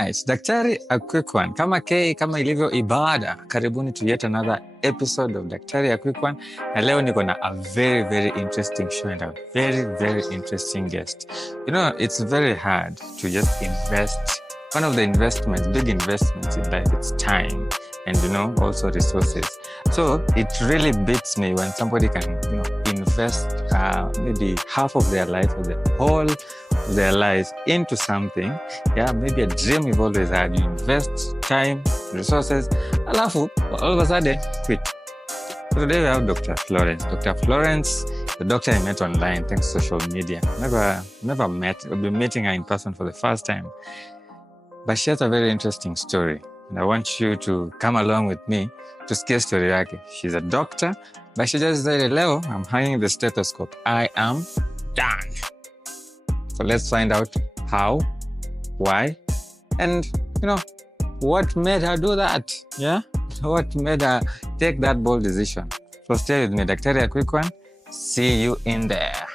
right, Daktari, a quick one. Kama ilivyo ibada, karibuni to yet another episode of Daktari, a quick one. Na leo niko na a very, very interesting show and a very, very interesting guest. You know, it's very hard to just invest. One of the investments, big investments in life, it's time and, also resources. So it really beats me when somebody can, invest maybe half of their life or the whole of their lives into something. Yeah, maybe a dream you've always had. You invest time, resources, alafu, all of a sudden, quit. So today we have Dr. Florence. Dr. Florence, the doctor I met online thanks to social media. Never met. I've been meeting her in person for the first time. But she has a very interesting story. And I want you to come along with me to see a story yake. She's a doctor, but she just said, "Leo, I'm hanging the stethoscope. I am done." So let's find out how, why, and, what made her do that? Yeah? What made her take that bold decision? So stay with me. Daktari, a quick one. See you in there.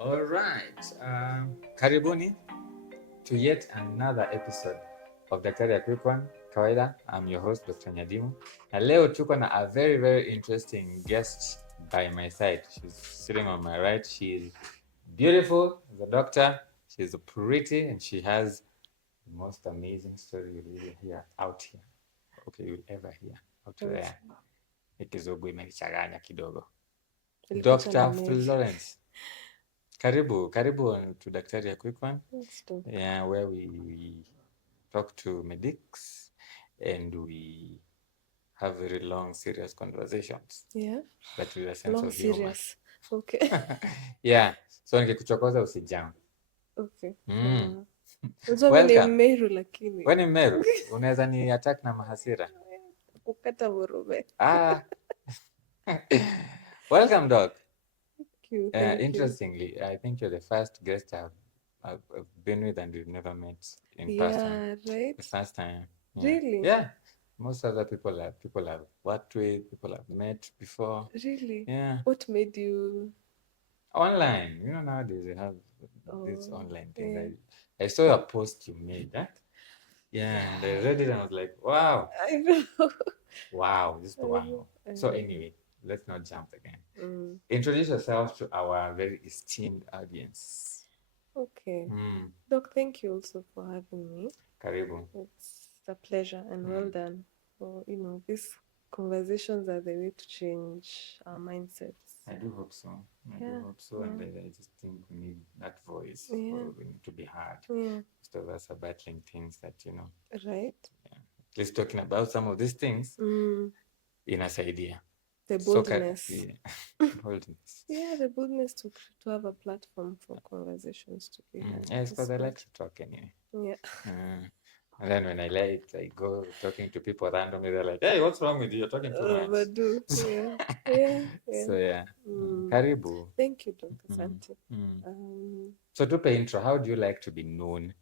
All right. Karibuni to yet another episode of Daktari, a quick one. Kawaida, I'm your host, Dr. Nyadimu. Na leo tuko na a very, very interesting guest by my side. She's sitting on my right. She's beautiful as a doctor. She's pretty, and she has the most amazing story you'll ever hear out here. Okay, you'll ever hear out there. Ikizogo imenichanganya kidogo. Dr. Florence. Karibu to Daktari, a quick one. Yeah, where we talk to medics and we have very long, serious conversations. Yeah. But with a sense Long, of humor. serious. Okay. Yeah. So nikikuchokoza usijam. Okay. Welcome. Meru lakini. Wewe ni Meru, unaweza ni attack na mahasira. Kukata murume. Welcome, Doc. Thank Interestingly, I think you're the first guest I've been with and we've never met in person. Yeah, right? The first time. Yeah. Really? Yeah. Most other people have worked with, people have met before. Really? Yeah. What made you? Online. Nowadays they have this online thing. Yeah. I saw a post you made, that. Yeah, and I read it and I was like, wow. I know. Wow, just wow. So anyway, let's not jump again. Introduce yourself to our very esteemed audience. Okay. Doc, thank you also for having me. Karibu. It's a pleasure and well done. For these conversations are the way to change our mindsets. I do hope so. And I just think we need that voice. We need to be heard. Yeah. Most of us are battling things that, Right. Yeah. At least talking about some of these things inasaidia. The boldness. Boldness. Yeah, the boldness to have a platform for conversations to be had. Yes, because I like to talk anyway. Yeah. And then when I go talking to people randomly, they're like, "Hey, what's wrong with you? You're talking too much." Yeah. So yeah. Karibu. Thank you, Dr. Santi. So to pay intro, how do you like to be known?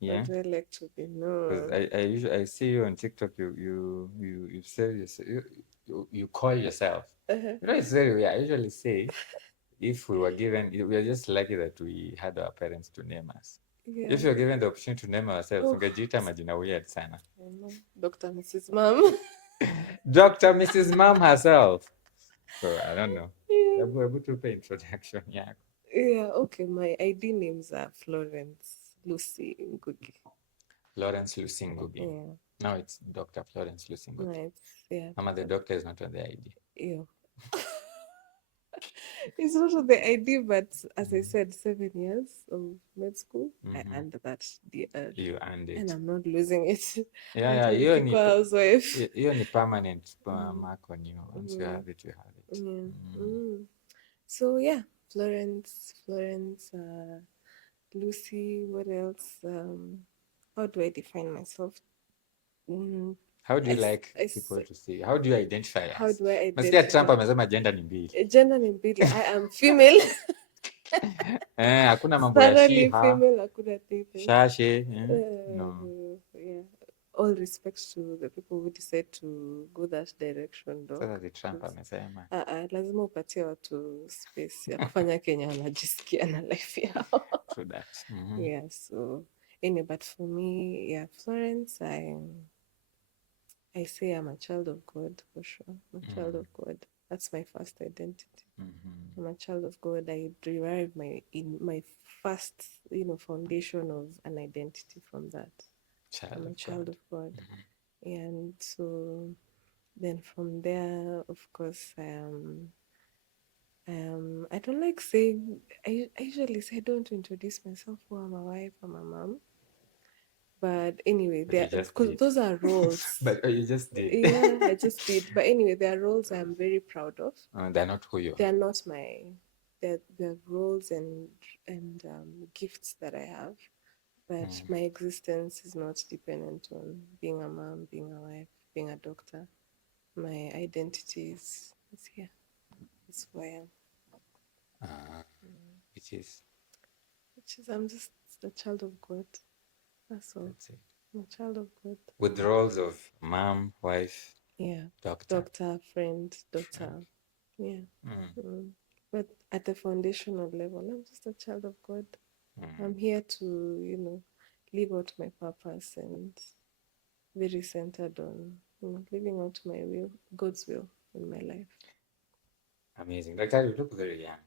Yeah. How do I like to be known? I see you on TikTok. You say you call yourself. It's very weird. I usually say, if we were just lucky that we had our parents to name us. Yeah. If you're given the opportunity to name ourselves, ungejiita majina weird sana. Dr. Mrs. Mom. Dr. Mrs. Mom herself. So I don't know. I'm able to pay introduction. Yeah. Yeah. Okay. My ID names are Florence Ngugi. Florence Ngugi. Yeah. Now it's Dr. Florence Ngugi. Right. Yeah. Mama, the doctor is not on the ID. Yeah. It's not on the ID, but as I said, 7 years of med school, I earned that DR. You earned it. And I'm not losing it. Yeah. You're ni permanent mark on you. Once you have it, you have it. Yeah. So yeah, Florence, Lucy, what else? How do I define myself? How do you like people to see? How do you identify us? How do I identify? Nasikia Trump amesema gender ni mbili. Gender ni mbili. I am female. Hakuna mambo ya she, her. Female, hakuna type. Shashe. No. Yeah. all respect to the people who decide to go that direction though. Sasa the Trump amesema Lazima upatie watu space ya kufanya Kenya wanajisikia na life yao. true that. Yeah, so anyway, but for me, yeah, Florence, I say I'm a child of God for sure. I'm a child of God. That's my first identity. I'm a child of God. I derive my first, foundation of an identity from that. I'm a child of God. And so then from there, of course, I don't like saying, I usually say I don't introduce myself, oh, I'm a wife, I'm a mom. But anyway, because those are roles. But you just did. Yeah, I just did. But anyway, they are roles I'm very proud of. They're not who you are. They're not they're roles and gifts that I have. But my existence is not dependent on being a mom, being a wife, being a doctor. My identity is here. That's who I am. Which is I'm just a child of God. That's all. That's it. I'm a child of God. With the roles of mom, wife, doctor, friend, daughter. Yeah. But at the foundational level, I'm just a child of God. I'm here to, live out my purpose and very centered on, living out my will, God's will in my life. Amazing. Daktari, you look very young.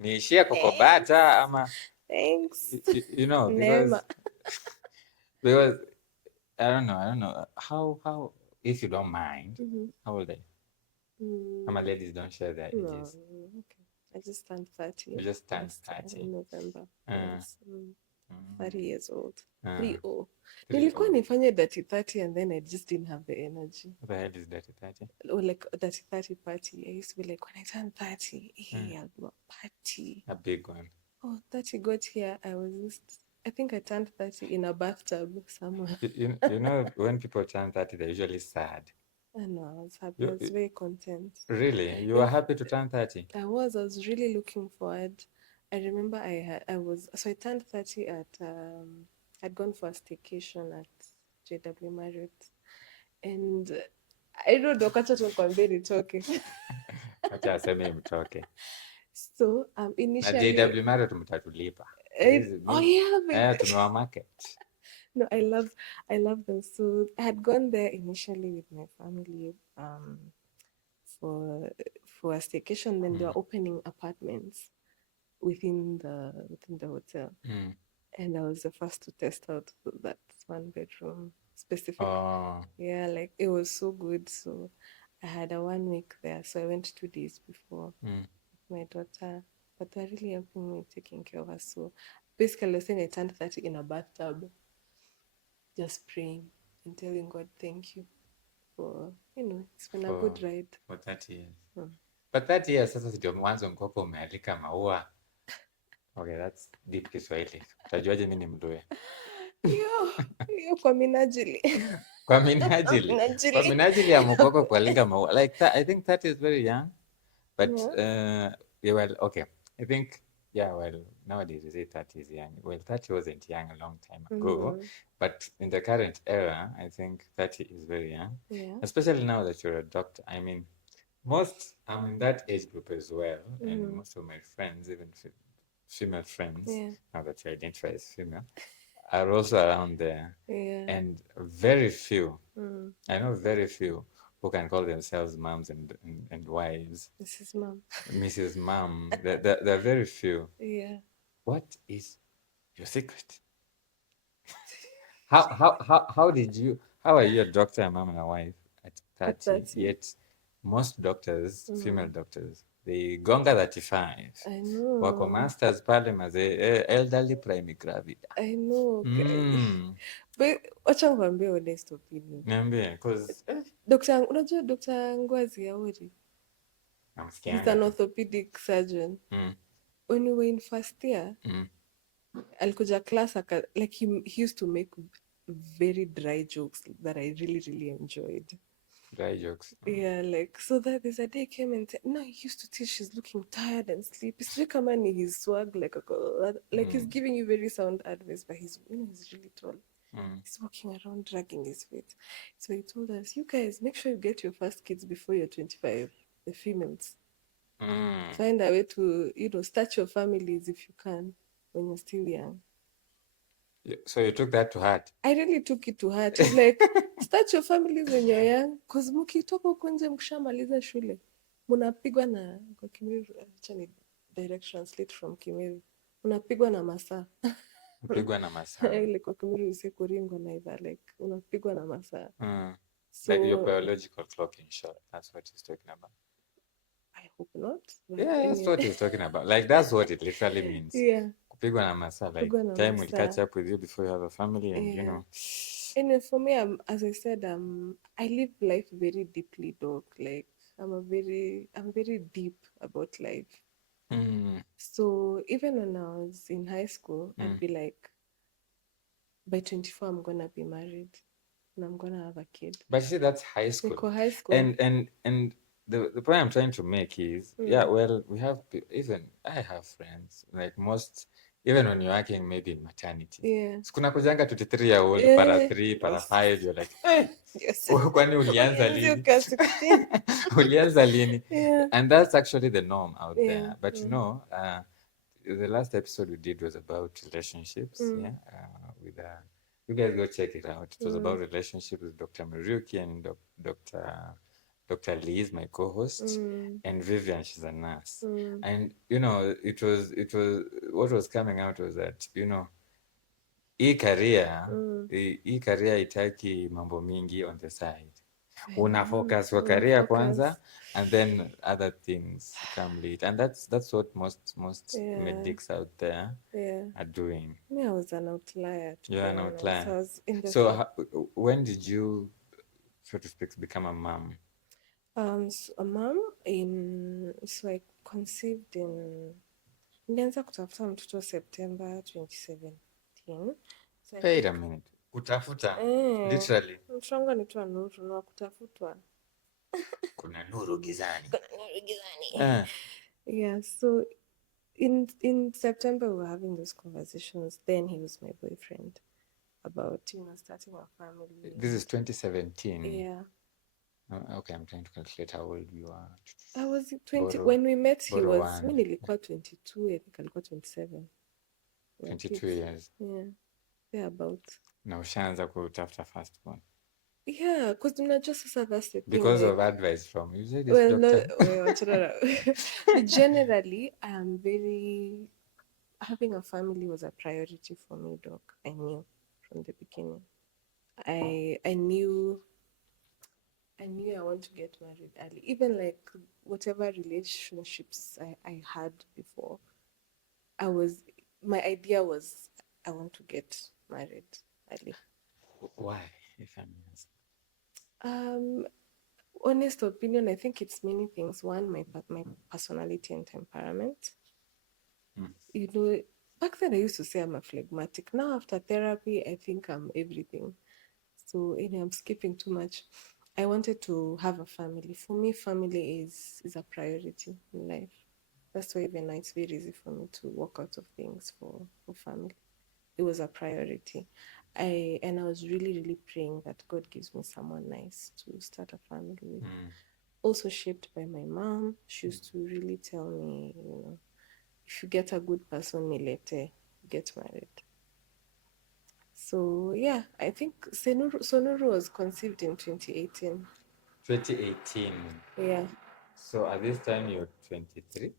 Niishia kokobata ama Thanks. Because I don't know how if you don't mind, how old are you? Ama ladies don't share their ages. No, okay. I just turned 30. You just turned 30 in November. Yes. 30 years old. 3-0. Nilikuwa 3-0. nifanye dirty 30 and then I just didn't have the energy. What the hell is dirty 30? Or like a dirty 30 party. I used to be like, when I turn 30, hey, I'll do a party. A big one. Oh, 30 got here. I think I turned 30 in a bathtub somewhere. You know, when people turn 30, they're usually sad. I know, I was happy. I was very content. Really? You were happy to turn 30? I was really looking forward. I remember I turned 30 at, I'd gone for a staycation at JW Marriott. And I don't know, kacha tukwambie nitoke. Acha aseme mtoke. So, initially... Na JW Marriott mtatulipa. Tumewa market. No, I love them. So I had gone there initially with my family for a staycation. Then they were opening apartments within the hotel, and I was the first to test out that 1-bedroom specific. Yeah, like it was so good. So I had a 1 week there. So I went 2 days before with my daughter, but they're really helping me, taking care of her. So basically, I was saying I turned 30 in a bathtub, just praying and telling God, thank you for, it's been a good ride. For 30 years. But 30 years, sasa ndio mwanzo mkoko umealika maua. Okay, that's deep Kiswahili. Utajuaje mimi ni Mluya? Hiyo kwa minajili. Kwa minajili ya mkoko kualika maua. Like that, I think 30 is very young. But, well, okay. I think, nowadays we say 30 is young. Well, 30 wasn't young a long time ago. But in the current era, I think 30 is very young. Yeah. Especially now that you're a doctor. I mean, I'm in that age group as well. And most of my friends, even female friends, now that you identify as female, are also around there. Yeah. And very few, I know very few who can call themselves moms and wives. Mrs. Mom. There are very few. Yeah. What is your secret? How are you a doctor, a mom, and a wife at 30? Yet most doctors, female doctors, they gonga 35. I know. Wako masters pale maze, elderly primary gravida. I know. But wacha nikwambie honest opinion. Niambie, because unajua Dr. Ngwazi Aori? He's an orthopedic surgeon. When we were in first year, alikuja class, like he used to make very dry jokes that I really, really enjoyed. Dry jokes. Yeah, like, so that there's a day he came and said, no, he used to teach, she's looking tired and sleepy. Sijui kama ni his swag, like he's giving you very sound advice, but he's really tall. He's walking around dragging his feet. So he told us, you guys, make sure you get your first kids before you're 25, the females. Find a way to, start your families if you can when you're still young. So you took that to heart? I really took it to heart. He's like, start your families when you're young, because mkitoka huko nje mkishamaliza shule mnapigwa na, kwa Kimeru, acha ni direct translate from Kimeru, unapigwa na masaa. Unapigwa na masaa. Ile kwa Kimeru ise kuringwa na either, like unapigwa na masaa. So, like your biological clock, in short, that's what he's talking about. I hope not. Yeah, that's what he's talking about. Like, that's what it literally means. Yeah. Kupigwa na masaa, like time will catch up with you before you have a family, and you know. And for me, as I said, I live life very deeply, dog. Like I'm very deep about life. So even when I was in high school, I'd be like, by 24, I'm gonna be married and I'm gonna have a kid. But you see, that's high school. Like high school. And the point I'm trying to make is, well, we have, even I have friends, like most, even when you're working maybe in maternity. Yeah. Kuna kujanga 23-year-old, para 3, para 5, you're like, yes. Kwani ulianza lini? Ulianza lini? Yeah. And that's actually the norm out there. But you know, the last episode we did was about relationships. With you guys go check it out. It was about relationships with Dr. Muriuki and Dr. Liz, my co-host, and Vivian, she's a nurse. And you know, it was what was coming out was that, you know, hii career itaki mambo mingi on the side. Una focus kwa career kwanza, and then other things come later. And that's what most medics out there are doing. Me, I was an outlier. You're an outlier. So when did you, so to speak, become a mom? So a mom so I conceived in, nilianza kutafuta mtoto September 2017. So wait a minute. Kutafuta? Literally. Mtoto wangu anaitwa Nuru, na kutafutwa. Kuna nuru gizani. Yeah, so in September we were having those conversations. Then he was my boyfriend about, starting a family. This is 2017. Yeah. Okay, I'm trying to calculate how old you are. I was 20 when we met. He was, mimi nilikuwa 22, I think alikuwa 27. 22 years. Yeah, about. Na ushaanza kutafuta firstborn. Yeah, because unajua sasa that's the thing. Because of advice from you said this doctor. Generally, having a family was a priority for me, Doc. I knew from the beginning. I knew I want to get married early. Even like whatever relationships I had before, my idea was I want to get married early. Why, if I may ask? Honest opinion, I think it's many things. One, my personality and temperament. You know, back then I used to say I'm a phlegmatic. Now after therapy, I think I'm everything. So I'm skipping too much. I wanted to have a family. For me, family is a priority in life. That's why even now it's very easy for me to walk out of things for family. It was a priority. I was really, really praying that God gives me someone nice to start a family with. Also shaped by my mom. She used to really tell me, if you get a good person, nilete, get married. So yeah, I think Sonuru was conceived in 2018. 2018. Yeah. So at this time you're 23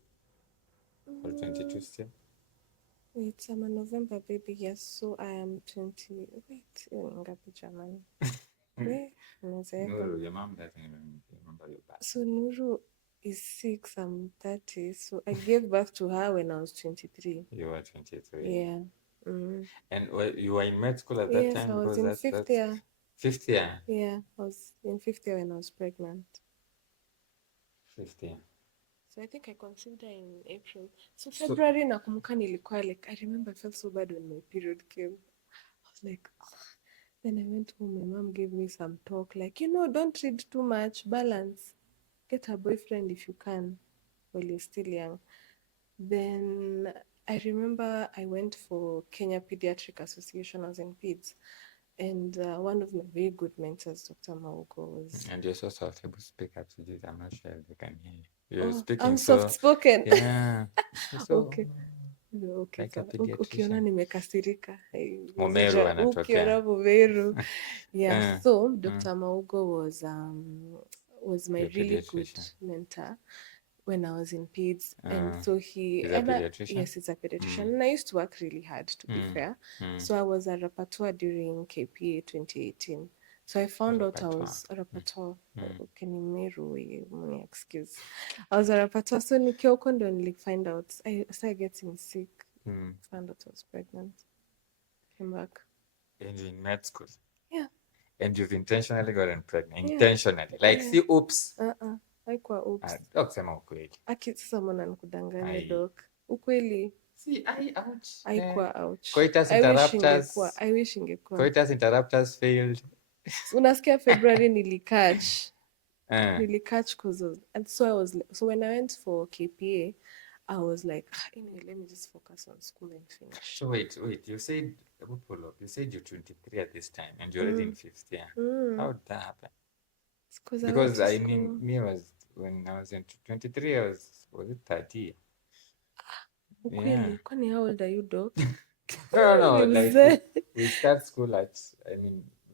or 22 still? Wait, I'm a November baby. Yes, so I am 20. Wait, ngapi jamani? Nuru, your mom doesn't even remember your birth. So Nuru is 6. I'm 30. So I gave birth to her when I was 23. You were 23. Yeah. And you were in med school at that time? Yes, I was in fifth year. Fifth year? Yeah, I was in fifth year when I was pregnant. Fifth year. So I think I conceived her in April. So February nakumbuka nilikuwa like, I remember I felt so bad when my period came. I was like, then I went home, my mom gave me some talk like, don't read too much, balance. Get a boyfriend if you can while you're still young. Then I remember I went for Kenya Pediatric Association. I was in PEDS. And one of my very good mentors, Dr. Maugo, was... And you're so soft. Speak up to this. I'm not sure if you can hear you. You're Oh, speaking I'm so... soft spoken. Yeah. So... Okay. Okay, Like a ukiona pediatrician. nimekasirika, Mumeru anatokea. ukiona Mumeru. Yeah, Eh, so Dr. Maugo was my You're a really good pediatrician. mentor when I was in peds. And so he... He's a pediatrician? Yes, he's a pediatrician. And I used to work really hard, to be fair. So I was a rapporteur during KPA 2018. So I found out I was a rapporteur. Kenimeru, excuse. I was a rapporteur. So nikiwa huko ndo nilifind out. I started getting sick. Found out I was pregnant. Came back. And in med school? Yeah. And you've intentionally gotten pregnant? Yeah. Intentionally? Like, see, oops. Haikuwa oops. Doc, sema ukweli. Aki, sasa mwana nikudanganya, doc. Ukweli. See, ouch. Haikuwa ouch. Coitus interruptus. I wish ingekuwa. Coitus interruptus failed. Unasikia February nilikatch. Nilikatch cause of... And so when I went for KPA, I was like, anyway, let me just focus on school and finish. So wait, you said you're 23 at this time and you're already in 5th year. How did that happen? Because I mean, when I was in 23, was it 30? Ukweli, kwani how old are you, doc? No, like we start school at,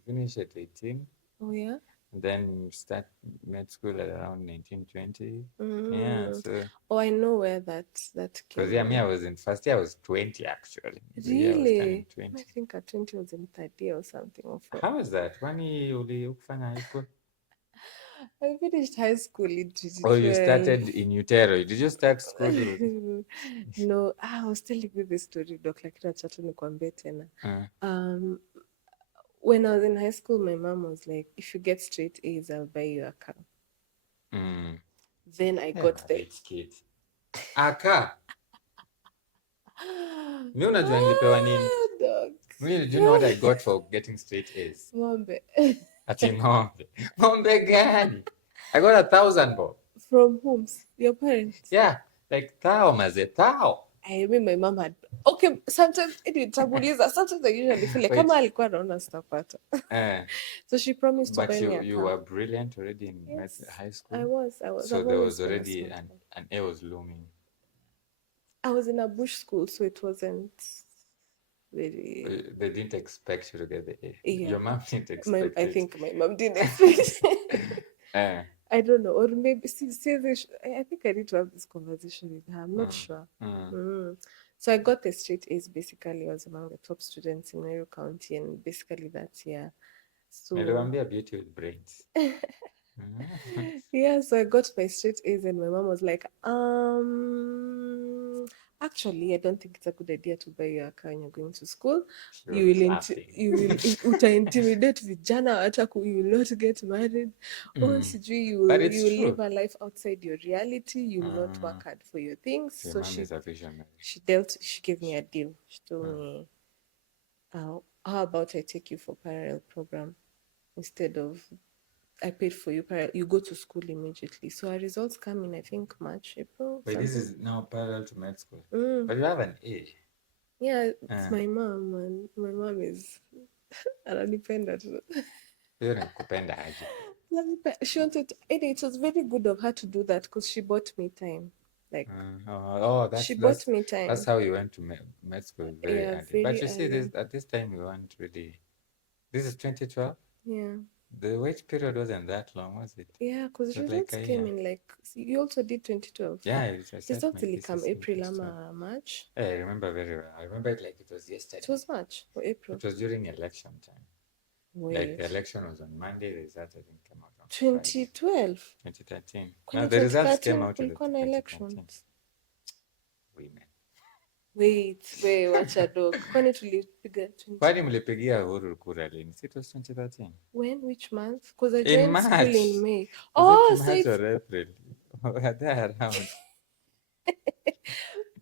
finish at 18. Oh yeah? And then start med school at around 19, 20. Yeah, so... Oh, I know where that came. Because me, I was in first year, I was 20 actually. Really? I think at 20 I was in third year or something. How is that? Kwani ukufanya high school? I finished high school in 2012. Oh, you started in utero. Did you start school? No, I was telling you this story, doc, like nachatu nikwambie tena. When I was in high school, my mom was like, if you get straight A's, I'll buy you a car. Then I got the... A car? Mi unajua nilipewa nini? Do you know what I got for getting straight A's? Ng'ombe. Ati ng'ombe. Ng'ombe gani? I got 1,000 bob. From whom? Your parents? Yeah, like thou, maze, thou. I mean, my mom had... Okay, sometimes I usually feel like kama alikuwa anaona sitapata. So she promised to buy me a car. But you were brilliant already in high school? I was. So there was already an A was looming. I was in a bush school, so it wasn't very... They didn't expect you to get the A. Yeah. Your mom didn't expect it. I think my mom didn't expect it. I don't know. Or maybe... I think I need to have this conversation with her. I'm not sure. So I got the straight A's. Basically, I was among the top students in Meru County, and basically that's, yeah. So... Niliwambia beauty with brains. Yeah, so I got my straight A's, and my mom was like, actually, I don't think it's a good idea to buy you a car when you're going to school. You will intimidate vijana, you will not get married. You will live a life outside your reality. You will not work hard for your things. Your so mom is a visionary. She gave me a deal. She told me, how about I take you for parallel program instead of... I paid for you. You go to school immediately. So our results come in, I think, March, April. But this is now parallel to med school. But you have an A. Yeah, it's my mom, and my mom is ananipenda. She wanted to, and it was very good of her to do that because she bought me time. Like, she bought me time. That's how you went to med school very early. But you see, at this time we weren't really... This is 2012? Yeah. The wait period wasn't that long, was it? Yeah, because results came in like... You also did 2012. Yeah, results will come April or March. Yeah, I remember very well. I remember it like it was yesterday. It was March or April. It was during election time. Wait. Like the election was on Monday, the results didn't come out on 2012? 2013. No, the results came out in 2013. Elections. Women. Wait, wacha dog. Kwani mlipigia Uhuru kura lini? It was 2013. When? Which month? Because I joined school in May. Oh, so March or April. Were they around?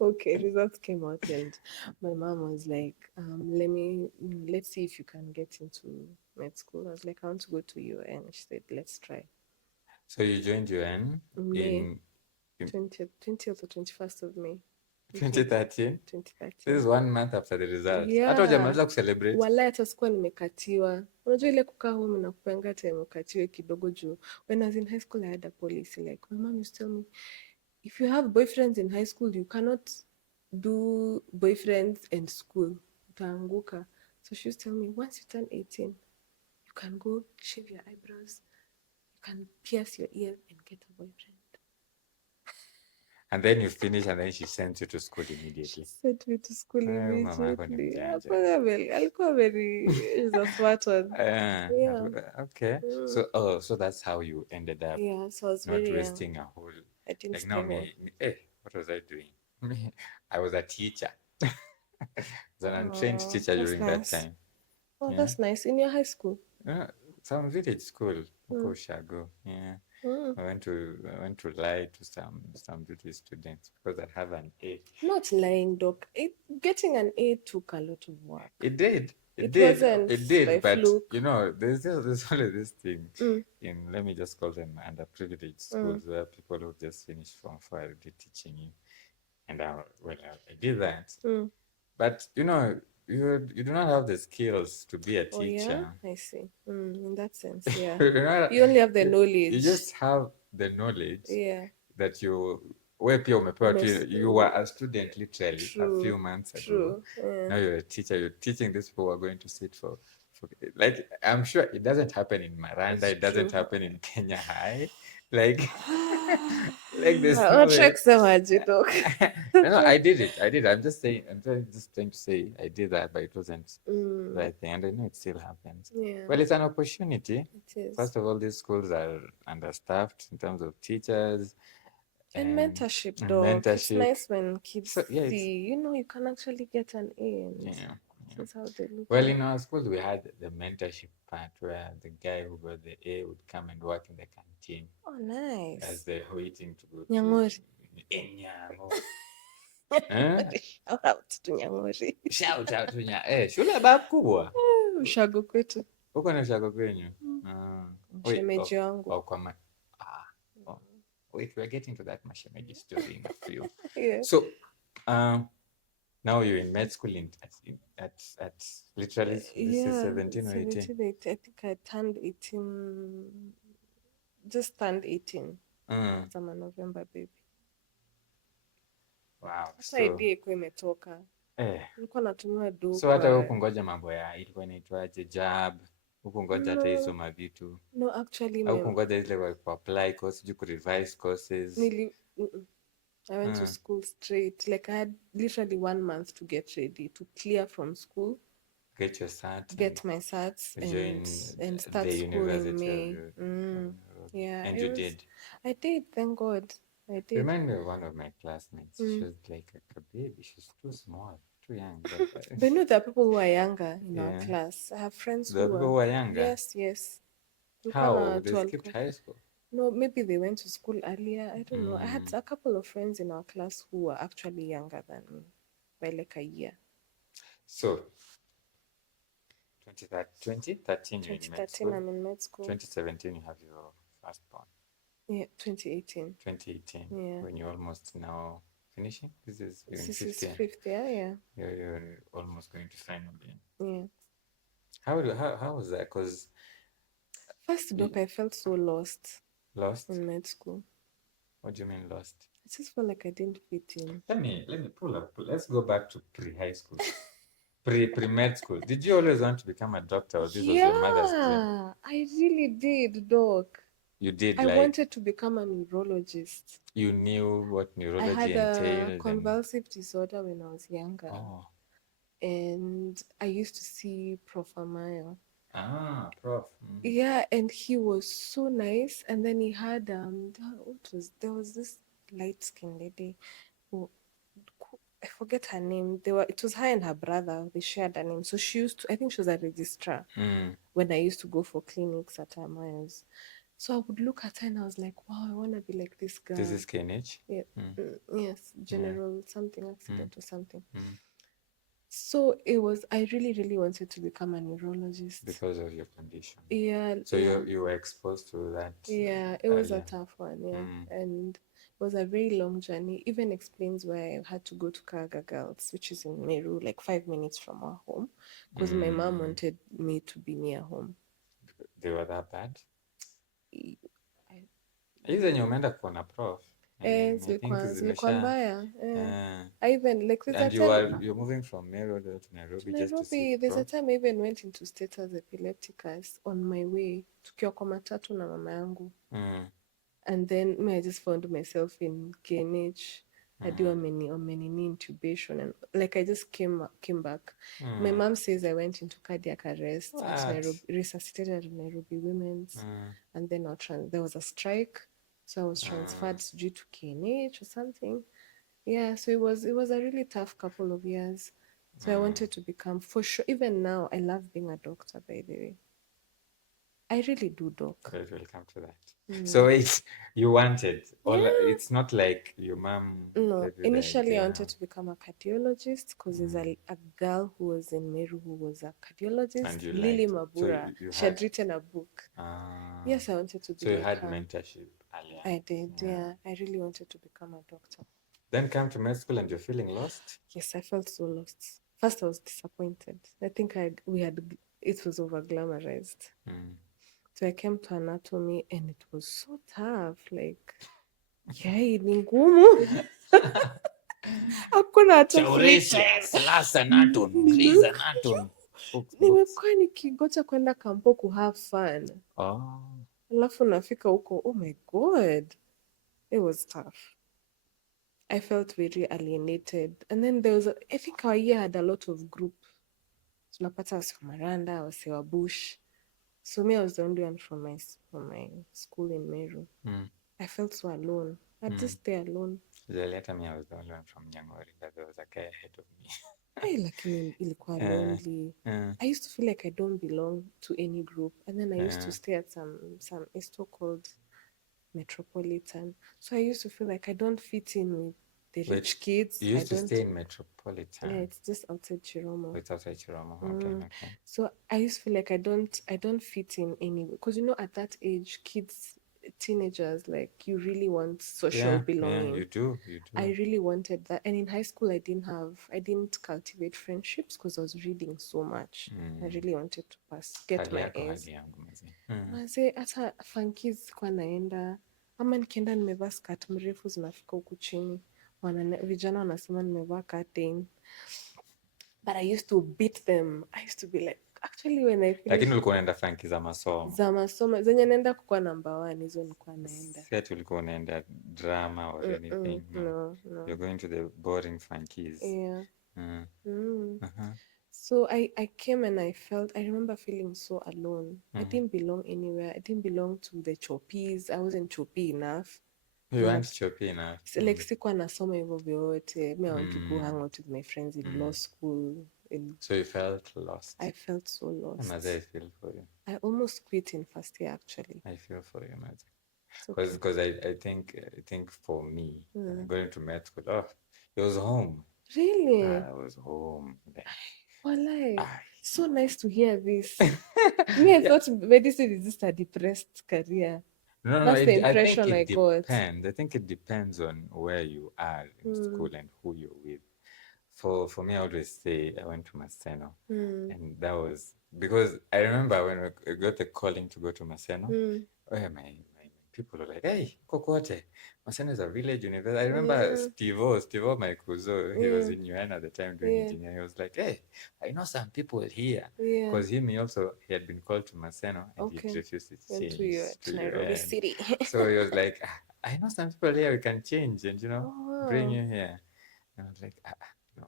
Okay, results came out and my mom was like, let's see if you can get into med school. I was like, I want to go to UN. She said, let's try. So you joined UN in 20th or 21st of May. 2013. 2013. This is 1 month after the results. Yeah. Hata hujamaliza kucelebrate. Walai hata sikuwa nimekatiwa. Unajua ile kukaa home na kupanga time ukatiwe kidogo juu. When I was in high school I had a policy like my mom used to tell me if you have boyfriends in high school you cannot do boyfriends and school. Utaanguka. So she used to tell me once you turn 18 you can go shave your eyebrows, you can pierce your ears and get a boyfriend. And then you finish and then she sends you to school immediately. She sent me to school immediately. Alikuwa very is a smart one. Yeah. Okay. So that's how you ended up. Yeah, so I was not very wasting a whole. I didn't like now me, what was I doing? I was a teacher. I was an untrained teacher during that time. Oh, yeah. That's nice. In your high school? Some village school, Shago. Yeah. I went to lie to some beauty students because I have an A. Not lying, Doc. Getting an A took a lot of work. It did. It wasn't by but fluke. You know, there's only this thing in, let me just call them underprivileged schools where people who just finished from 4 are already teaching you. And I did that. But you know, you do not have the skills to be a teacher. Oh, yeah? I see. In that sense, yeah. You only have the knowledge. You just have the knowledge that you where you were a student literally a few months ago. Now you're a teacher. You're teaching these people who are going to sit for like, I'm sure it doesn't happen in Miranda. It doesn't happen in Kenya High. Like this. No, I did it. I'm just saying. I'm just trying to say I did that, but it wasn't the right thing, and I know it still happens. Yeah. Well, it's an opportunity. It is. First of all, these schools are understaffed in terms of teachers. And mentorship, though. It's nice when kids see, you can actually get an A. This is how they look. Well, in our school, we had the mentorship part where the guy who got the A would come and work in the canteen. Oh, nice. As they're waiting to go Nyangori. Shout out to Nyangori. Shout out to Nyangori. Shule bab kubwa. Ushago kwetu. Uko na ushago kwenyu? Shemeji wangu. Wait, we're getting to that mashemeji story in a few. Yeah. So, now you're in med school at literally this is 17 or 18? 17, I think I turned 18, just turned 18. I'm a November baby. Wow. Sasa idea iko imetoka. Nilikuwa natumia duka. So hata huko ngoja mambo ya ilikuwa inaitwaje job. Huko ngoja hata hizo mavitu. No, actually huko ngoja ile wa apply course, you could revise courses. I went to school straight. Like I had literally 1 month to get ready, to clear from school, get your cert, get my certs, and start school in May. Yeah, and you did. I did, thank God. I did. Remind me of one of my classmates. She was like a baby. She's too small, too young. But you know, there are people who are younger in our class. I have friends who are younger. Yes. How? They skipped high school? No, maybe they went to school earlier. I don't know. I had a couple of friends in our class who were actually younger than me by like a year. So, 2013 you're in med school. I'm in med school. 2017 you have your firstborn. Yeah, 2018. 2018. Yeah. When you're almost now finishing. This is fifth year, yeah. You're almost going to final year. Yeah. How was that? Because first, Doc, I felt so lost. Lost? In med school. What do you mean lost? I just felt like I didn't fit in. Let me pull up. Let's go back to pre-high school. Pre-med school. Did you always want to become a doctor, or this was your mother's dream? Yeah, I really did, Doc. You did. I wanted to become a neurologist. You knew what neurology entailed. I had a convulsive disorder when I was younger. Oh. And I used to see Prof. Amayo. Prof. Yeah, and he was so nice. And then he had there was this light-skinned lady who, I forget her name. It was her and her brother. They shared a name. So she used to, I think she was a registrar when I used to go for clinics at Amayo's. So I would look at her and I was like, wow, I want to be like this girl. This is KNH? Yeah. Yes, general something accident or something. So I really, really wanted to become a neurologist. Because of your condition. Yeah. So you were exposed to that. Yeah, it was a tough one, yeah. And was a very long journey. Even explains why I had to go to Kaga Girls, which is in Meru, like 5 minutes from our home, because my mom wanted me to be near home. They were that bad? I- Hizi zenye umeenda kuona prof. I think zilikuwa mbaya. I even like there's and a time you're moving from Meru to Nairobi just to see Nairobi, there's a prof? time I even went into status epilepticus on my way tukiwa kwa matatu na mama yangu. And then I just found myself in KNH. I do a many intubation, and like I just came back. My mom says I went into cardiac arrest at Nairobi, resuscitated at Nairobi Women's, and then there was a strike, so I was transferred due to KNH or something. Yeah, so it was a really tough couple of years. So I wanted to become, for sure, even now, I love being a doctor, by the way. I really do, doc. Okay, we'll come to that. So you wanted, it's not like your mom. No, initially I wanted to become a cardiologist because there's a girl who was in Meru who was a cardiologist, Lily Mabura. She had written a book. Yes, I wanted to be so you like had her. mentorship earlier. I did, yeah. I really wanted to become a doctor. Then come to med school and you're feeling lost? Yes, I felt so lost. First, I was disappointed. I think it was over glamorized. So I came to anatomy and it was so tough. Like, ni ngumu. Hakuna hata nimekuwa nikingoja kwenda kampo ku have fun. Alafu nafika huko, oh my god, it was tough. I felt very alienated. And then I think our year had a lot of group. Tunapata wase wa Maranda, wase wa Bush. So me, I was the only one from my school in Meru. I felt so alone. I'd just stay alone. Later, me, I was the only one from Nyangori, but there was a guy ahead of me. Lakini ilikuwa lonely. I used to feel like I don't belong to any group. And then I used to stay at some store called Metropolitan. So I used to feel like I don't fit in with the rich kids. You used to stay in Metropolitan? Yeah, it's just outside Chiromo. It's outside Chiromo, okay. So I used to feel like I don't fit in any, because at that age, kids, teenagers, like you really want social belonging. Yeah, you do. I really wanted that. And in high school, I didn't cultivate friendships because I was reading so much. I really wanted to get my A's. Maze, hata funkies kwa naenda, ama nikienda nimevaa skirt mrefu zinafika huku chini. Vijana wanasema nimevaa curtain. But I used to beat them. I used to be like, actually when I finished. Lakini ulikuwa unaenda funky za masomo? Za masomo. Zenye naenda kukuwa number 1, hizo nilikuwa naenda. Si ulikuwa unaenda drama or anything? No. You're going to the boring funkies. Yeah. So I came and I remember feeling so alone. I didn't belong anywhere. I didn't belong to the choppies. I wasn't choppy enough. You weren't choppy enough. Like sikuwa nasoma hivyo vyote. Me, I want to go hang out with my friends in law school. So you felt lost? I felt so lost. Maze, I feel for you. I almost quit in first year, actually. I feel for you, Maze. Because I think for me, going to med school, it was home. Really? I was home. Walai. So nice to hear this. Me, I thought medicine is just a depressed career. No, that's the impression I got. I think it depends on where you are in school and who you're with. For me, I always say I went to Maseno, and that was because I remember when I got the calling to go to Maseno. My people were like, "Hey, Kokote, Maseno is a village university." I remember Steve, my cousin, he was in UN at the time doing engineering. He was like, "Hey, I know some people here," because he had been called to Maseno and he refused to change to Nairobi City. So he was like, "I know some people here. We can change and bring you here." And I was like, "No,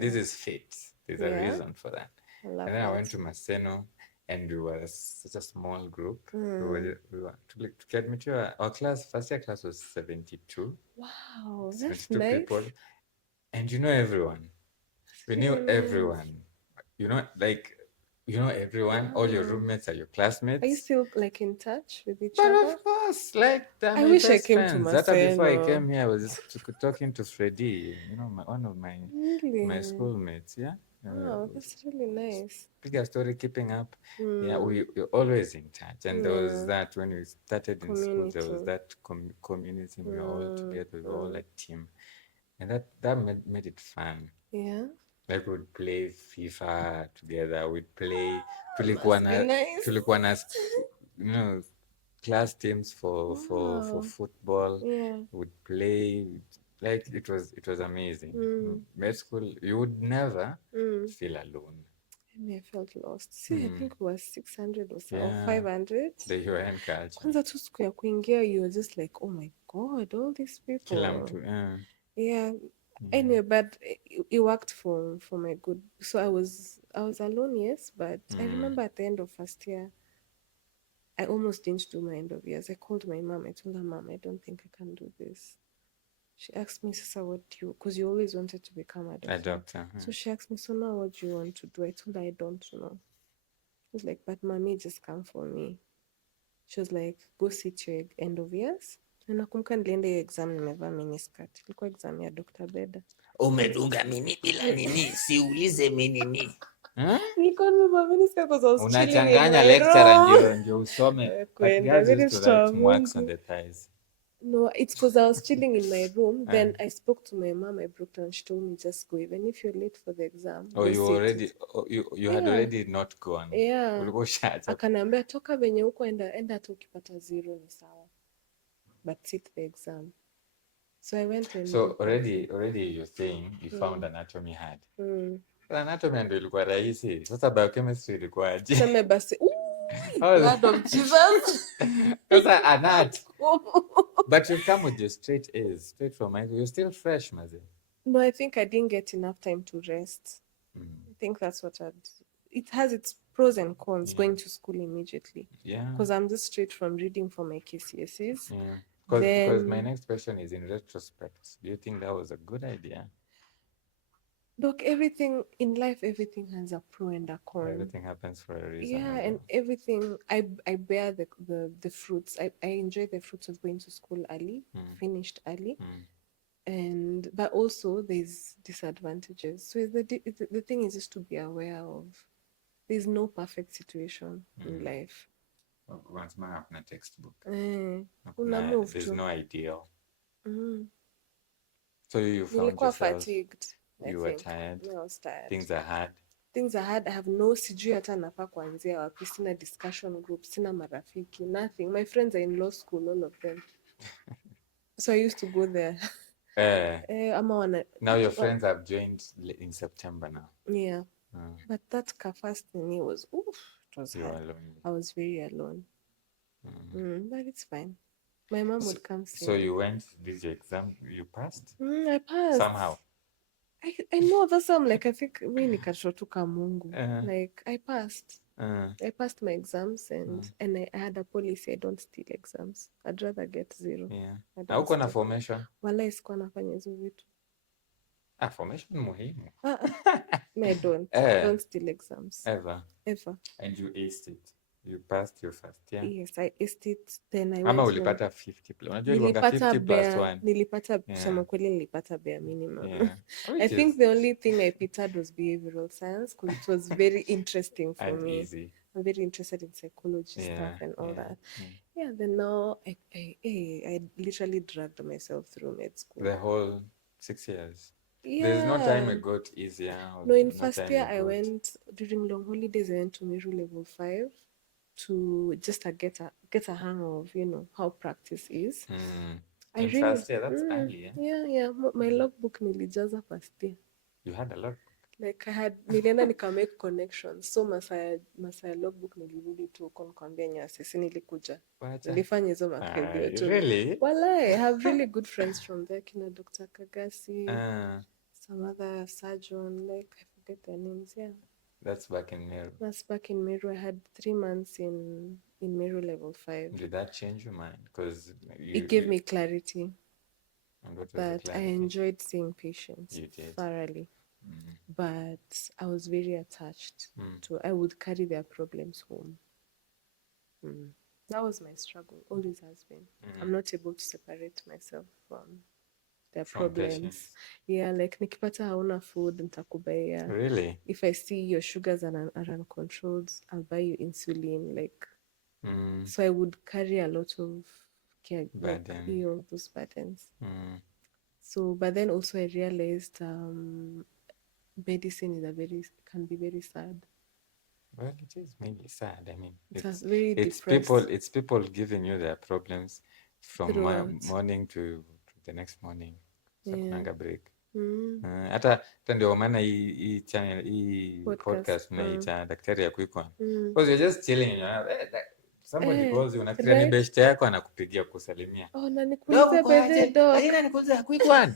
this is fate. There's a reason for that." And then I went to Maseno. And we were such a small group. We were to get mature. Our first year class was 72. Wow, 72 that's nice. people. And everyone. We knew everyone. Everyone. All your roommates are your classmates. Are you still in touch with each other? But of course, I wish I came to Maseno. That before I came here, I was just talking to Freddie. One of my schoolmates. Yeah. Wow, that's really nice. Bigger story, keeping up. Yeah, Mm. we're always in touch. And there was Yeah. that when we started in school, there was Community. that community. We were all together, we were all a team. And that made it fun. Yeah. Like we'd play FIFA together, we'd play Must be nice. tulikuwa na you know, class teams for Wow. football. Yeah. Would play, like it was amazing. Med school, you would never feel alone. I mean, I felt lost. See, I think it was 600 or so, or Yeah. 500. The UN culture. Kwanza tu siku ya kuingia, you were just like, oh my God, all these people. Kila mtu, Yeah. Anyway, but it worked for my good. So I was alone, yes, but I remember at the end of first year, I almost didn't do my end of years. I called my mom. I told her, Mom, I don't think I can do this. She asked me, Sasa, what do you, because you always wanted to become a doctor. A doctor. So she asked me, so now what do you want to do? I told her, I don't know. She was like, but mommy, just come for me. She was like, go sit your end of years. Na nakumbuka nilienda hiyo exam nimevaa miniskirt. Ilikuwa exam ya Dr. Beda. Umedunga mini bila nini, siulize minini. Nilikuwa nimevaa miniskirt because I was chilling in Unachanganya my lecturer room. ndio usome. But Kwenda, girls used to write marks on the thighs. No, it's because I was chilling in my room. Then I spoke to my mom. I broke down. She told me, just go. Even if you're late for the exam. Oh, go you sit already it. you had already not gone. Yeah. Ulikuwa ushacha. Akaniambia toka venye huko enda hata ukipata 0 ni sawa. But sit the exam. So I went and So already you're saying you found anatomy hard. Anatomy ndio ilikuwa rahisi. Sasa biochemistry ilikuwa aje? Sema basi. Blood of Jesus. Sasa anat. But you come with your straight A's, straight from high school. You're still fresh, Mazi. No, I think I didn't get enough time to rest. I think that's what it has its pros and cons going to school immediately. Yeah. Because I'm just straight from reading for my KCSEs. Yeah. Because my next question is, in retrospect, do you think that was a good idea? Look, everything in life, everything has a pro and a con. Everything happens for a reason. Yeah, and everything, I bear the fruits. I enjoy the fruits of going to school early, finished early. But also there's disadvantages. So the thing is just to be aware of. There's no perfect situation in life. Once man have a textbook. There's no ideal. So you found yourself fatigued. You were tired. I was tired. Things are hard. I have no sijui hata nafaa kuanzia wapi. Sina discussion group, sina marafiki, nothing. My friends are in law school, all of them. So I used to go there. Now your friends have joined in September now. Yeah. But that first thing was, it was you hard. Were alone. I was very alone. But it's fine. My mom would come see. So you went, did your exam, you passed? I passed. Somehow. I know, that's I'm like, I think we nikashotuka Mungu. Like I passed. I passed my exams and I had a policy, I don't steal exams. I'd rather get 0. Yeah. Na uko na formation? Wala sikuwa nafanya hizo vitu. Formation muhimu. No, I don't. I don't steal exams. Ever? And you aced it. You passed your first year? Yes, I aced it. Then I Ama ulipata 50 plus. Unajua ilikuwa 50 plus 1. Nilipata, kusema kweli nilipata bare minimum. Yeah. I think the only thing I pitted was behavioral science because it was very interesting for and me. Easy. I'm very interested in psychology stuff and all that. Yeah, then now I literally dragged myself through med school. The whole 6 years. Yeah. There's no time it got easier. No, in first year I went, during long holidays, I went to Miru level 5 to just get a hang of, how practice is. In first year, that's early, Yeah. My logbook nilijaza first year. You had a logbook? Like nilienda nika make connections. So masaya logbook nilirudi tu huko nikamwambia Nyasisi nilikuja. Nilifanya hizo makaribio tu. Really? Walai, I have really good friends from there, kina Dr. Kagasi, some other surgeon, like I forget their names, yeah. That's back in Meru. That's back in Meru. I had 3 months in Meru level 5. Did that change your mind? Because it gave me clarity. And what was but the I clarity? enjoyed seeing patients You did. thoroughly. But I was very attached to. I would carry their problems home. That was my struggle. Always has been. I'm not able to separate myself from their From problems. patients. Yeah, like nikipata hauna food nitakubaia. Really? If I see your sugars are uncontrolled, I'll buy you insulin. Like, so I would carry a lot of care, like those burdens. So, but then also I realized medicine can be very sad. Well, it is maybe sad. I mean, It's very it's depressed. people giving you their problems from Throughout. morning to the next morning. Sakunanga break. Mm. Hata ndio maana hii channel hii podcast naita Daktari ya Quick One. Because you're just chilling in your somebody calls you, unafikiria ni beshte yako anakupigia kusalimia. Oh, na nikuulize birthday dog. Lakini nikuulize Quick One.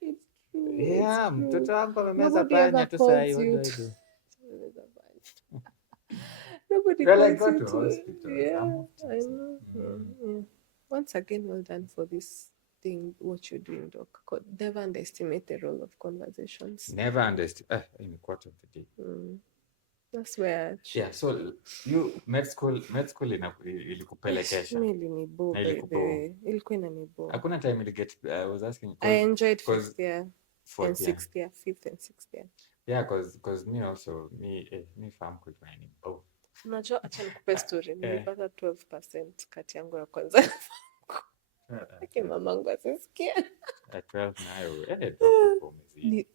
It's true. Yeah, mtoto wangu amemeza Nobody panya ever tu saa calls hii. you. What do I do? Nobody You're calls like, go you to to. hospital. Yeah, I'm off to I know. Yeah. Once again, well done for this thing, what you're doing, Doc. Never underestimate the role of conversations. Never underestimate. In the quote of the day. That's where. Yeah, so you med school ilikupelekesha. Mimi ilinibo by the way. Ilikuwa inanibo. Hakuna time iliget. I was asking. I enjoyed fifth year and sixth year. Fifth and sixth year. Yeah, because me also me farm quick mining. Oh. Unajua, acha nikupe story. Nilipata 12% kati yangu ya kwanza. Lakini mamangu asisikia. 12 nayo.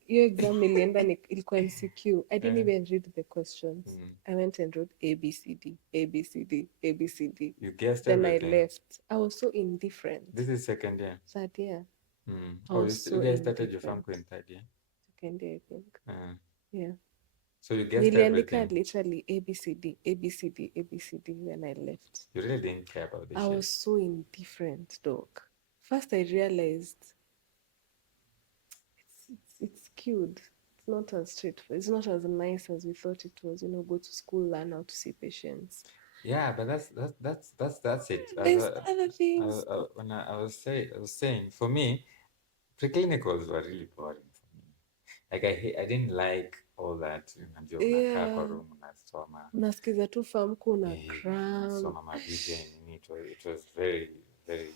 Hiyo exam ilienda ilikuwa MCQ. I didn't even read the questions. I went and wrote ABCD, ABCD, ABCD. You guessed then everything. I left. I was so indifferent. This is second year? Third year. You guys started your farm in third year? Second year, I think. Yeah. So you guessed everything? Literally ABCD, ABCD, ABCD when I left. You really didn't care about this I was so indifferent, dog. First I realized it's cute. It's not as straightforward. It's not as nice as we thought it was. Go to school, learn how to see patients. Yeah, but that's it. There's other things. When I was saying, for me, preclinicals were really boring for me. Like I didn't like all that. Unasikiza tu farm kuna cram. It was very, very,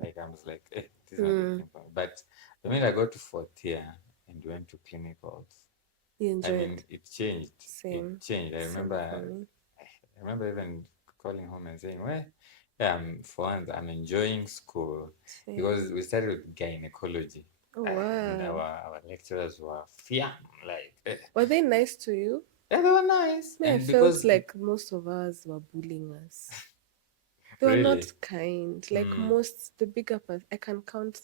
like I was like, this is not the thing for me. But the minute I got to fourth year and went to clinicals, you enjoyed. I mean, it changed. Same. It changed. I remember even calling home and saying, well, yeah, for once, I'm enjoying school. Same. Because we started with gynecology. Oh, wow. And our lecturers were like... Were they nice to you? Yeah, they were nice. I felt like most of us were bullying us. They were not kind. Like the bigger part, I can count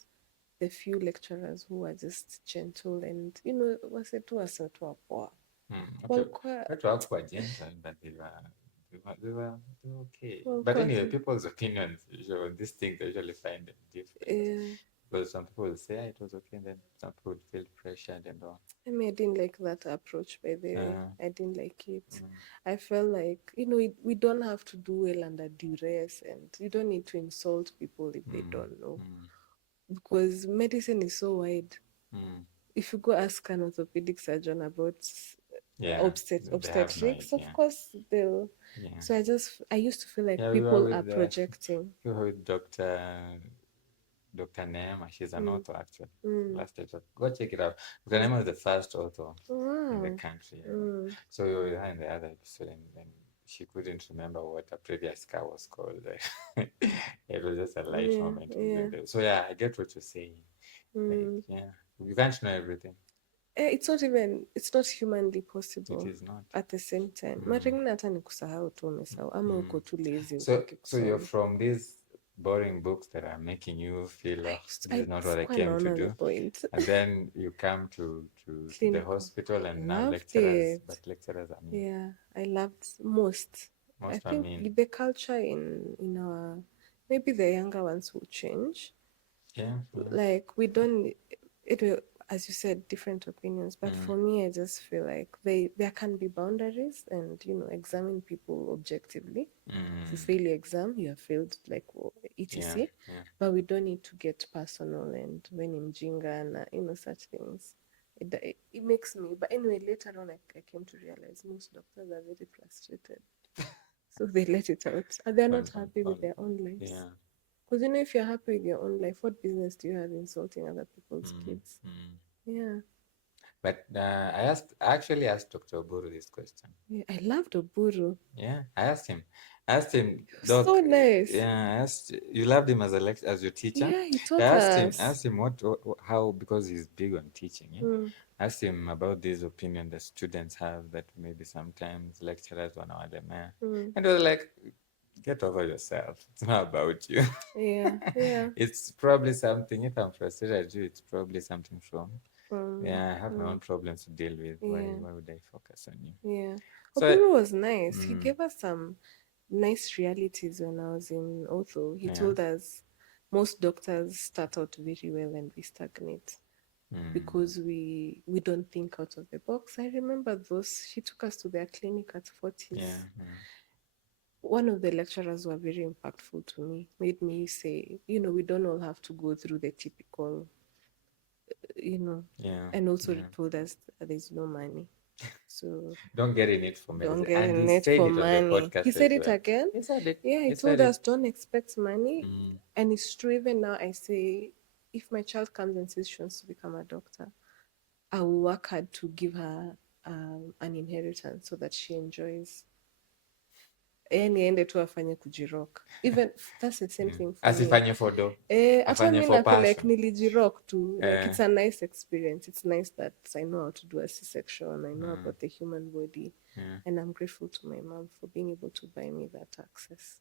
the few lecturers who were just gentle and, was it poor. That were quite gentle, but they were okay. But anyway, people's opinions on these things, I usually find them different. Yeah. Because some people will say it was okay, and then some people would feel pressured and all. I mean, I didn't like that approach, by the way. I didn't like it. I felt like, we don't have to do well under duress, and you don't need to insult people if they don't know. Because medicine is so wide. If you go ask an orthopedic surgeon about obstetrics, of course they'll. Yeah. So I used to feel like people are projecting. You heard Dr. Neema, she's an author actually. Last year, go check it out. Dr. Neema is the first author in the country. So you were in the other episode, and she couldn't remember what a previous car was called. It was just a light moment. Yeah. So I get what you're saying. Like, you can't know everything. It's not humanly possible. It is not. At the same time. Maringine hata ni kusahau tu umesahau ama uko too lazy. So you're from these boring books that are making you feel this is not what I came to do. And then you come to the hospital and now lecturers. But lecturers are mean. Yeah, I loved most. I think the culture in our, maybe the younger ones will change. Yeah. Like we don't, it will, as you said, different opinions. But for me, I just feel like there can be boundaries and, examine people objectively. If you fail your exam, you have failed, like, etc. But we don't need to get personal and when in jinga and, such things. It makes me, but anyway, later on, I came to realize most doctors are very frustrated. So they let it out. And they're not happy with their own lives. Yeah. Because if you're happy with your own life, what business do you have insulting other people's kids? Yeah. But I actually asked Dr. Oburu this question. Yeah, I loved Oburu. Yeah, I asked him. Doc. So nice. Yeah, I asked. You loved him as your teacher. Yeah, he taught I us. asked him how, because he's big on teaching. Yeah, I asked him about this opinion that students have that maybe sometimes lecturers wanawalemea, and he was like, "Get over yourself. It's not about you." Yeah, yeah. It's probably something. If I'm frustrated at you, it's probably something from. Yeah, I have my own problems to deal with. Yeah. Why would I focus on you? Yeah. So, Oburu was nice. He gave us some nice realities when I was in Otho. He told us most doctors start out very well and we stagnate because we don't think out of the box. I remember those. He took us to their clinic at 40s. One of the lecturers were very impactful to me, made me say, we don't all have to go through the typical, and also told us that there's no money. So don't get in it for money. Don't get in it for money. He said it again. He said it. Yeah, he told us don't expect money. And it's true. Even now, I say, if my child comes and says she wants to become a doctor, I will work hard to give her an inheritance so that she enjoys. Niende tu afanye kujirock. Even that's the same thing for me. Asifanye for do. Hata mimi na feel like nilijirock too. Like it's a nice experience. It's nice that I know how to do a C-section. I know about the human body. And I'm grateful to my mom for being able to buy me that access.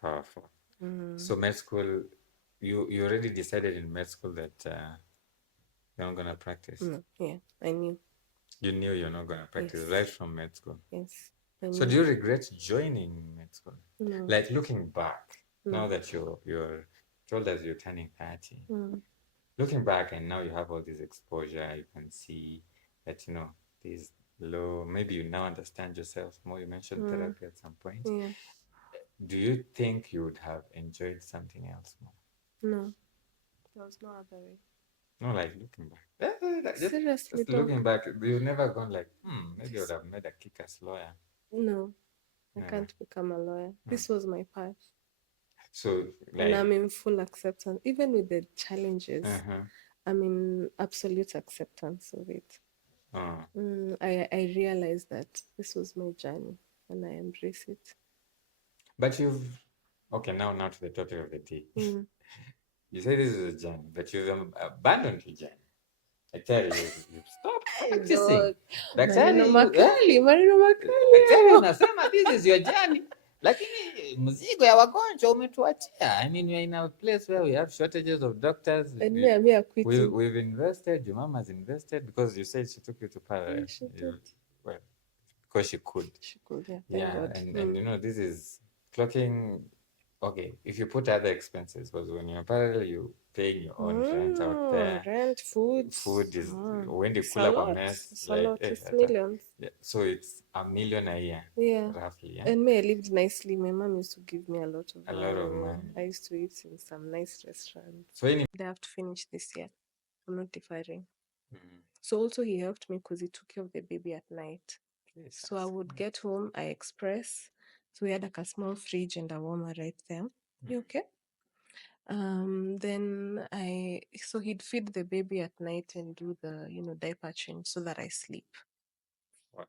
Powerful. So med school, you already decided in med school that you're not gonna practice. No, yeah, I knew. You knew you're not gonna practice right from med school. Yes. So do you regret joining med school? No. Like looking back, now that you're told us you're turning 30. Looking back and now you have all this exposure, you can see that these low. Maybe you now understand yourself more. You mentioned therapy at some point. Yeah. Do you think you would have enjoyed something else more? No. There was no other way. No, like looking back. Seriously, just looking back, you've never gone like, maybe I would have made a kick-ass lawyer. No, I can't become a lawyer. This was my path. So, like, and I'm in full acceptance, even with the challenges. I'm in absolute acceptance of it. I realized that this was my journey, and I embrace it. But now to the topic of the tea. You say this is a journey, but you've abandoned your journey. I tell you, you've stopped practicing. Maneno makali. Daktari unasema this is your journey. Lakini mzigo ya wagonjwa umetuachia. I mean, we're in a place where we have shortages of doctors. And me are quitting. We've invested. Your mom has invested because you said she took you to parallel. She did. Well, because she could. She could, yeah. Thank God. And this is clocking. Okay, if you put other expenses, because when you're parallel, you're paying your own rent out there. Rent, food. Food is when they pull up a mess. It's a lot. It's millions. Yeah, so it's $1 million a year. Yeah. Roughly. Yeah. And me, I lived nicely. My mom used to give me a lot of money. I used to eat in some nice restaurants. So they have to finish this year. I'm not deferring. So also he helped me because he took care of the baby at night. So I would get home, I express. So we had like a small fridge and a warmer right there. You okay? Then so he'd feed the baby at night and do the, diaper change so that I sleep. What?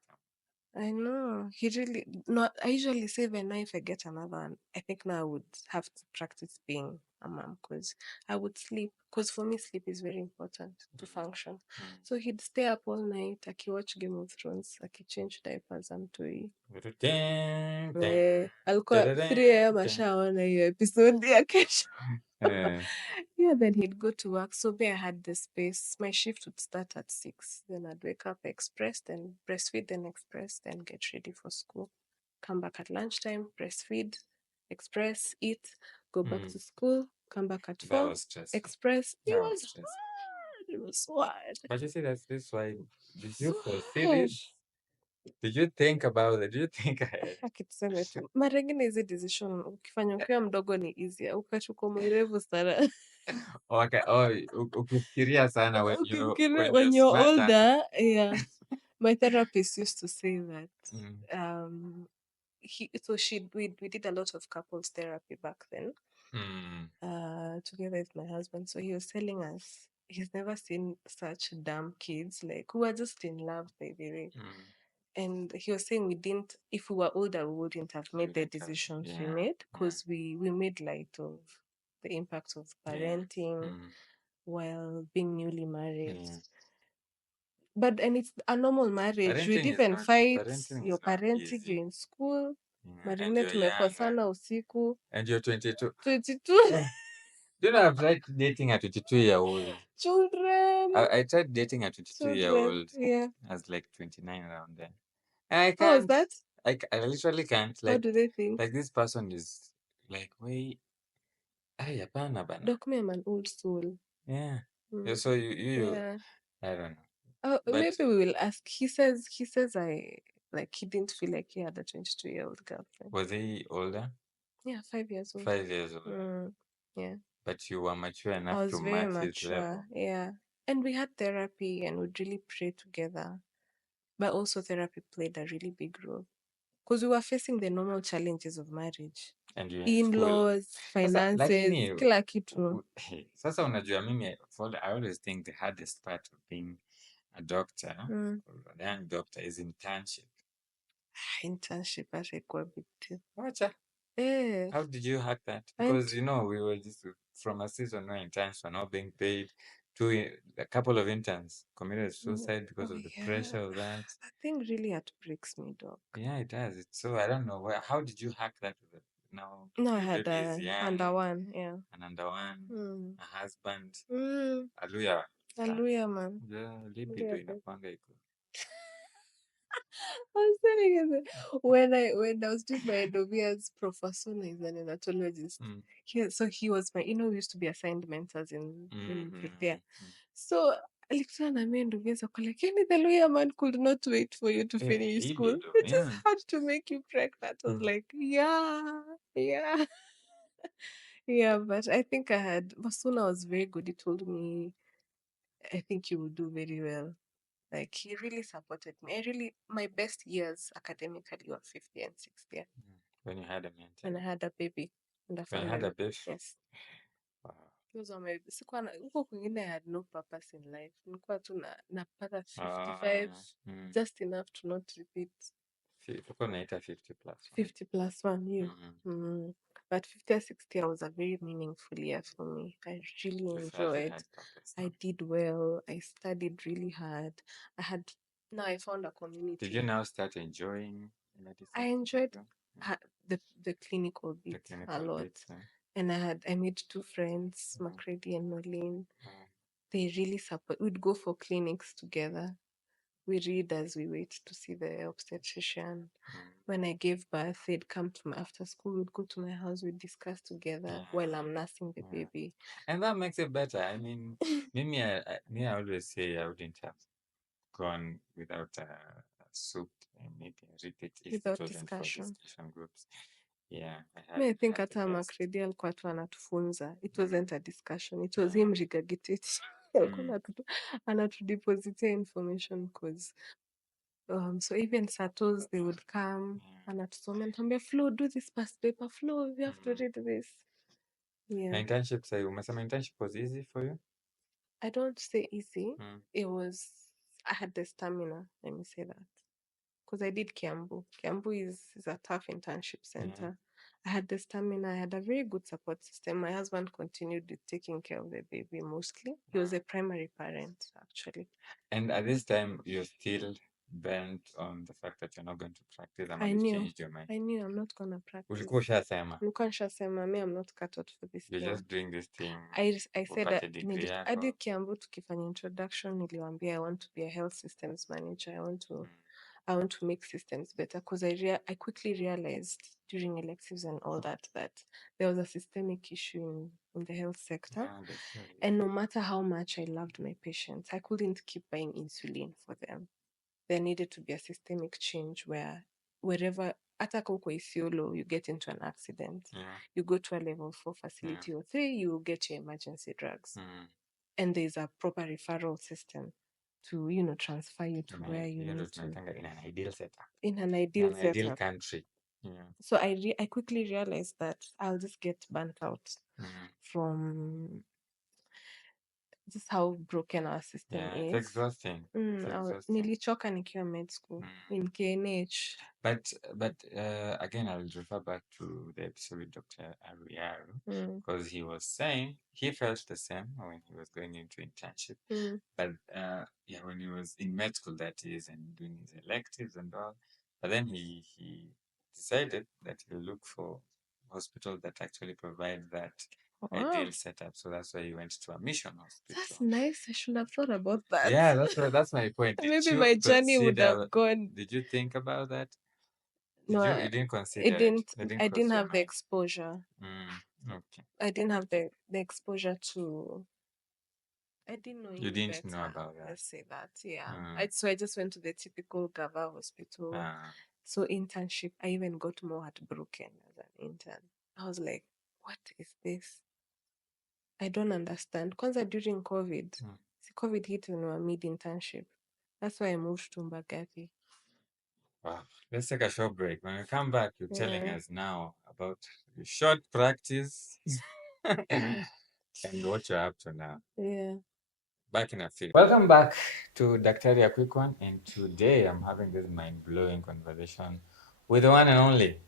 I know. He really, no, I usually say when if I get another one, I think now I would have to practice being a mom because I would sleep. Because for me, sleep is very important to function. So he'd stay up all night, watch Game of Thrones, change diapers and to alikuwa 3 a.m. ashaona hiyo episode ya kesho. Yeah, then he'd go to work. So there I had the space. My shift would start at 6. Then I'd wake up, express, then breastfeed, then express, then get ready for school. Come back at lunchtime, breastfeed, express, eat, go back to school, come back at 4, express. It was hard. It was so hard. But you see, that's this why. Did you foresee this? Did you think about it? Did you think ahead? Akituseme tu. Mara ingine hizi decision ukifanya ukiwa mdogo ni easier. Ukachukua mwerevu sana. Okay. Ukifikiria sana when you're older. Yeah. My therapist used to say that we did a lot of couples therapy back then, together with my husband. So he was telling us he's never seen such dumb kids, like, who are just in love, by the way. And he was saying if we were older, we wouldn't have made the decisions we made, because we made light of the impact of parenting while being newly married. And it's a normal marriage. You'd even fight your parenting, you're in school. Marine tumekosana usiku. And you're 22. 22. Do you know I've tried dating a 22-year-old? Children. I tried dating a 22-year-old. Yeah. I was like 29 around then. And I can't. How was that? I literally can't. Like, how do they think? Like, this person is like, way. Ay, hapana bana. Doc, me, I'm an old soul. Yeah. So you Yeah. I don't know. But maybe we will ask. He says he didn't feel like he had a 22-year-old girlfriend. Was he older? Yeah, 5 years old. 5 years older. Yeah. But you were mature enough I was to very match his level. mature. Yeah. And we had therapy and we'd really pray together. But also therapy played a really big role. Because we were facing the normal challenges of marriage. And you In-laws, finances, kila kitu. Sasa unajua mimi, I always think the hardest part of being a doctor, or a young doctor, is internship. Internship, that's a quite big deal. Wacha. Yeah. How did you hack that? Because, we were just from a season where interns were not being paid. A couple of interns committed suicide because of the pressure of that. That thing really heartbreaks me, Doc. Yeah, it does. So I don't know how did you hack that with it? No, I had under one, yeah. An under one, a husband. Hallelujah, man. Yeah, libido inakwanga iko. I was telling you that when I was doing my endovias, Professor is an anatologist. So he was my, we used to be assigned mentors in prepare. So alikutana na mimi endovias like, the lawyer man could not wait for you to finish school. It just had to make you pregnant. I was like, yeah. Yeah, but I think Basuna was very good. He told me, I think you will do very well. Like, he really supported me. My best years academically were 50 and 60. When you had a mentor? When I had a baby. And a family. When you had a baby? Yes. Wow. Those were my, huko kwingine I had no purpose in life. Nilikuwa tu napata 55, just enough to not repeat. Uko naita 50 plus 1. 50 plus 1, you. But 50 or 60 was a very meaningful year for me. I really enjoyed. I did well. I studied really hard. Now I found a community. Did you now start enjoying medicine? I enjoyed the clinical bit a lot. And I made 2 friends, Macready and Nolene. They really support. We'd go for clinics together. We read as we wait to see the obstetrician. When I gave birth, they'd come to me after school. We'd go to my house. We'd discuss together while I'm nursing the baby. And that makes it better. I mean, I always say I wouldn't have gone without a soup and maybe a repeat if without it wasn't discussion. for discussion groups. Yeah. I think hata Macready alikuwa tu anatufunza. It wasn't a discussion. It was him regurgitating. Alikuwa anatudepositia information because so even Satos, they would come anatusomea, anatuambia, Flo, do this past paper. Flo, you have to read this. Yeah. Internship, so umesema internship was easy for you? I don't say easy. I had the stamina, let me say that. Because I did Kiambu. Kiambu is a tough internship center. I had the stamina. I had a very good support system. My husband continued with taking care of the baby mostly. He was a primary parent, actually. And at this time, you're still bent on the fact that you're not going to practice. I knew. Changed your mind. I knew I'm not going to practice. Ulikuwa ushasema. Nilikuwa nishasema, me, I'm not cut out for this You're thing. just doing this thing. I said that hadi Kiambu tukifanya introduction, niliwaambia I want to be a health systems manager. I want to make systems better because I quickly realized during electives and all that there was a systemic issue in the health sector. And no matter how much I loved my patients, I couldn't keep buying insulin for them. There needed to be a systemic change wherever, hata uko Isiolo, you get into an accident, you go to a level 4 facility or 3, you get your emergency drugs. And there's a proper referral system to transfer you to where you need to. In an ideal setup. In an ideal ideal country. So I quickly realized that I'll just get burnt out from just how broken our system It's is. exhausting. It's exhausting. Nilichoka nikiwa med school in KNH. But again, I'll refer back to the episode with Dr. Ariaru, because he was saying he felt the same when he was going into internship. But when he was in med school, that is, and doing his electives and all. But then he decided that he'll look for hospitals that actually provide that ideal setup. So that's why he went to a mission hospital. That's nice. I should have thought about that. Yeah, that's my point. Maybe my journey would have gone. Did you think about that? No, you didn't consider it. I didn't have the exposure. Okay. I didn't have the exposure to. I didn't know. You didn't better. know about that. Let's say that. Yeah. So I just went to the typical Gava hospital. So internship, I even got more heartbroken as an intern. I was like, what is this? I don't understand. Kwanza during COVID, COVID hit when we were mid-internship. That's why I moved to Mbagathi. Wow. Let's take a short break. When we come back, you're telling us now about your short practice and what you're up to now. Yeah. Back in a few. Welcome back to Daktari, a quick one. And today I'm having this mind-blowing conversation with the one and only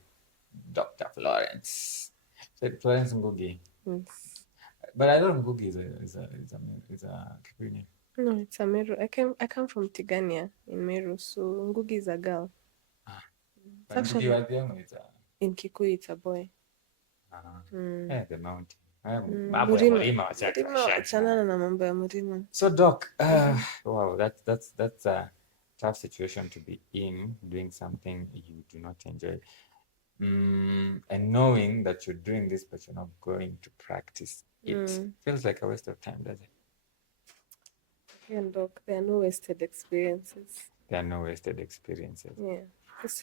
Dr. Florence. Florence Ngugi. Yes. But I don't know Ngugi is a Kikuyu name. No, it's a Meru. I come from Tigania in Meru, so Ngugi is a girl. But Ngugi was young, in Kikuyu, it's a boy. The mountain. So Doc, wow, that's a tough situation to be in, doing something you do not enjoy, and knowing that you're doing this but you're not going to practice it. Feels like a waste of time, does it? Yeah, Doc, there are no wasted experiences. There are no wasted experiences. Yeah, it's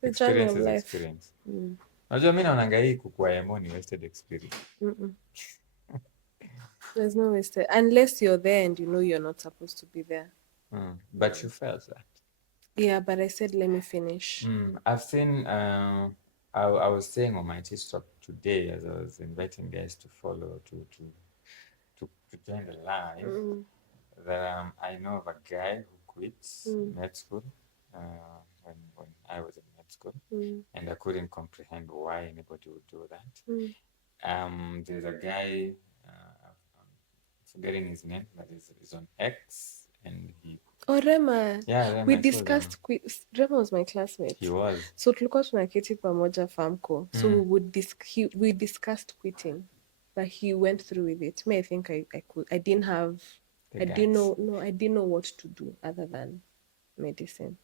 the journey of life. Experience. Unajua mimi naonanga hii kukua emo ni wasted experience. There's no wasted, unless you're there and you know you're not supposed to be there. But you felt that. Yeah, but I said let me finish. I've seen. I was saying on my TikTok today as I was inviting guys to follow to join the live that I know of a guy who quit med school when I was in med school, and I couldn't comprehend why anybody would do that. There's a guy, forgetting his name, but he's on X, and he. Oh, Rema. Yeah, Rema. We discussed. Rema was my classmate. He was. So tulikuwa tunaketi pamoja Famco. So we discussed quitting, but he went through with it. Me, I think I could. I didn't know what to do other than medicine.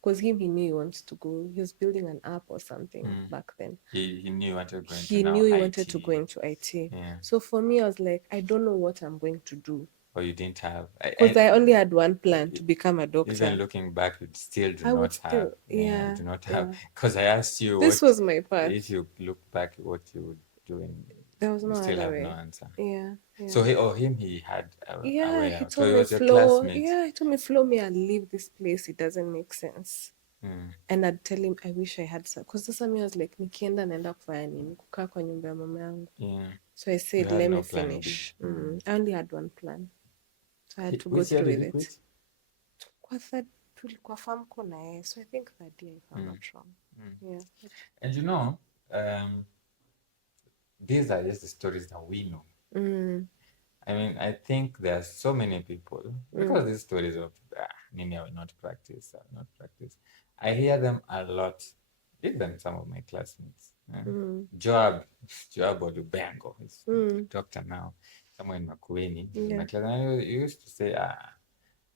Because he knew he wants to go. He was building an app or something back then. He knew he wanted to go into He knew he wanted to go into IT. Yeah. So for me, I was like, I don't know what I'm going to do. Or you didn't have. Because I only had one plan to become a doctor. Even looking back, you still do not have. Yeah. Do not have. Because I asked you. This was my path. If you look back at what you would do, there was no you still other have way. no answer. Yeah. So he had a way he out. told me, Flo. Yeah, he told me, Flo, me, I'll leave this place. It doesn't make sense. And I'd tell him I wish I had some, because sasa I was like nikienda naenda kufanya nini, kukaa kwa nyumba ya mama yangu. So I said let me finish. I only had one plan, so I had to go through with it. Tulikuwa Famco na yeye, so I think that day, if I'm not wrong. Yeah. And you know, these are just the stories that we know. I mean, I think there are so many people, because these stories of Nini, I will not practice, I hear them a lot, even some of my classmates. Joab Odubengo, he's a doctor now, somewhere in Makueni. My class, I used to say,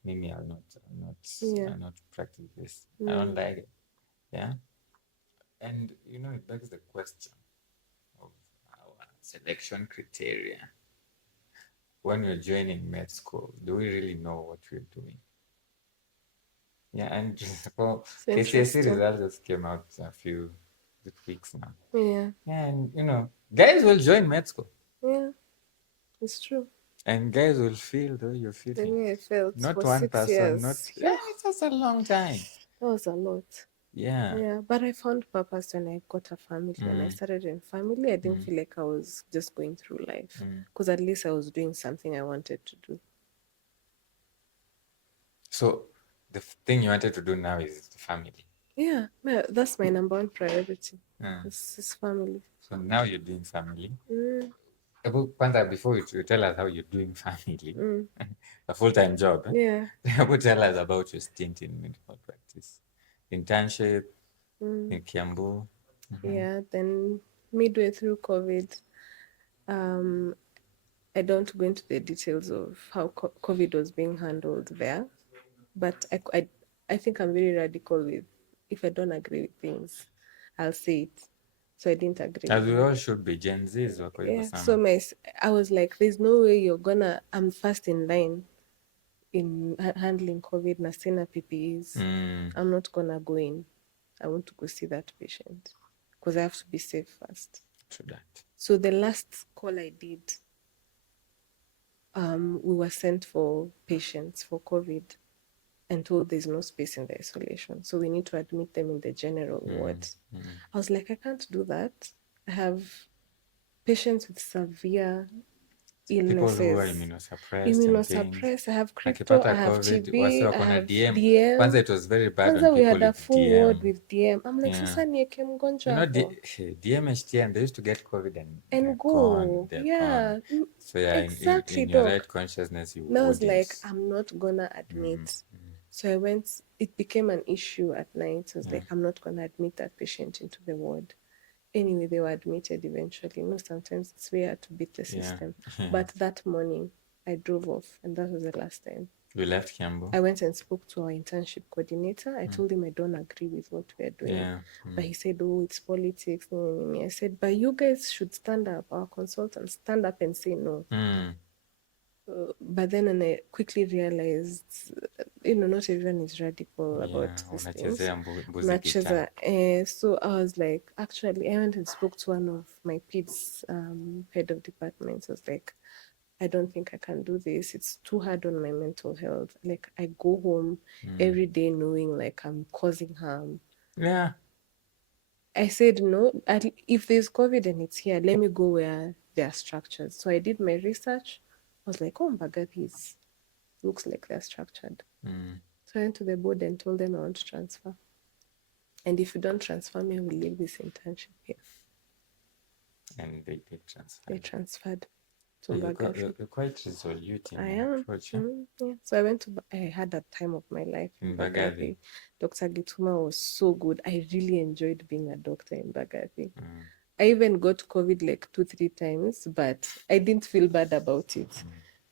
Mimi, I'll not practice this. I don't like it. Yeah. And you know, it begs the question of our selection criteria. When we're joining med school, do we really know what we're doing? Yeah, and KCSE results just came out a few weeks now. Yeah. And you know, guys will join med school. Yeah, it's true. And guys will feel though you're feeling. The way I felt. Not for one 6 person, years. not it's just a long time. That was a lot. Yeah, but I found purpose when I got a family. When I started in family, I didn't feel like I was just going through life because at least I was doing something I wanted to do. So the thing you wanted to do now is the family. Yeah, that's my number one priority. Is family. So now you're doing family. Mm, Kwanza, before you tell us how you're doing family, mm, a full-time job, yeah. tell us about your stint in medical practice, internship Mm, in Kiambu. yeah. Then midway through COVID, um, I don't go into the details of how COVID was being handled there, but I think I'm very radical with if I don't agree with things, I'll say it. So I didn't agree As with we it. all should be, Gen Zs wako hivyo Yeah. sana. So I was like, there's no way you're gonna. I'm first in line in handling COVID na sina PPEs. I'm not gonna go in. I want to go see that patient because I have to be safe first. True that. So the last call I did, we were sent for patients for COVID and told there's no space in the isolation. So we need to admit them in the general ward. I was like, I can't do that. I have patients with severe People who are illnesses. immunosuppressed and things. Immunosuppressed. I have crypto, I Akipata have COVID, wase TB, I wako na have DM. DM. Kwanza it was very bad Kwanza on we people had a with full DM. ward with DM. I'm like, Yeah. sasa nieke mgonjwa You know, hapo. DM, HTM, they used to get COVID and they're And gone. go. They're Yeah. gone. So yeah, Exactly, in your doc. right consciousness, you And I was wouldn't. like, I'm not gonna admit. So I went, it became an issue at night. I was like, I'm not gonna admit that patient into the ward. Anyway, they were admitted eventually. You know, sometimes it's weird to beat the system. But that morning, I drove off, and that was the last time. You left Kiambu? I went and spoke to our internship coordinator. I told him I don't agree with what we are doing. But he said, oh, it's politics. I said, but you guys should stand up. Our consultants stand up and say no. But then and I quickly realized, not everyone is radical about these things. So I was like, actually, I went and spoke to one of my PID's head of departments. I was like, I don't think I can do this. It's too hard on my mental health. Like, I go home every day knowing like I'm causing harm. Yeah. I said, no, if there's COVID and it's here, let me go where there are structures. So I did my research. I was like, oh, Mbagathi looks like they're structured. So I went to the board and told them I want to transfer. And if you don't transfer me, I will leave this internship here. And they transferred. They transferred to So Mbagathi. you're quite resolute in I your am. approach. Yeah. So I had a time of my life in Mbagathi. Mbagathi. Dr. Gituma was so good. I really enjoyed being a doctor in Mbagathi. I even got COVID like 2-3 times, but I didn't feel bad about it.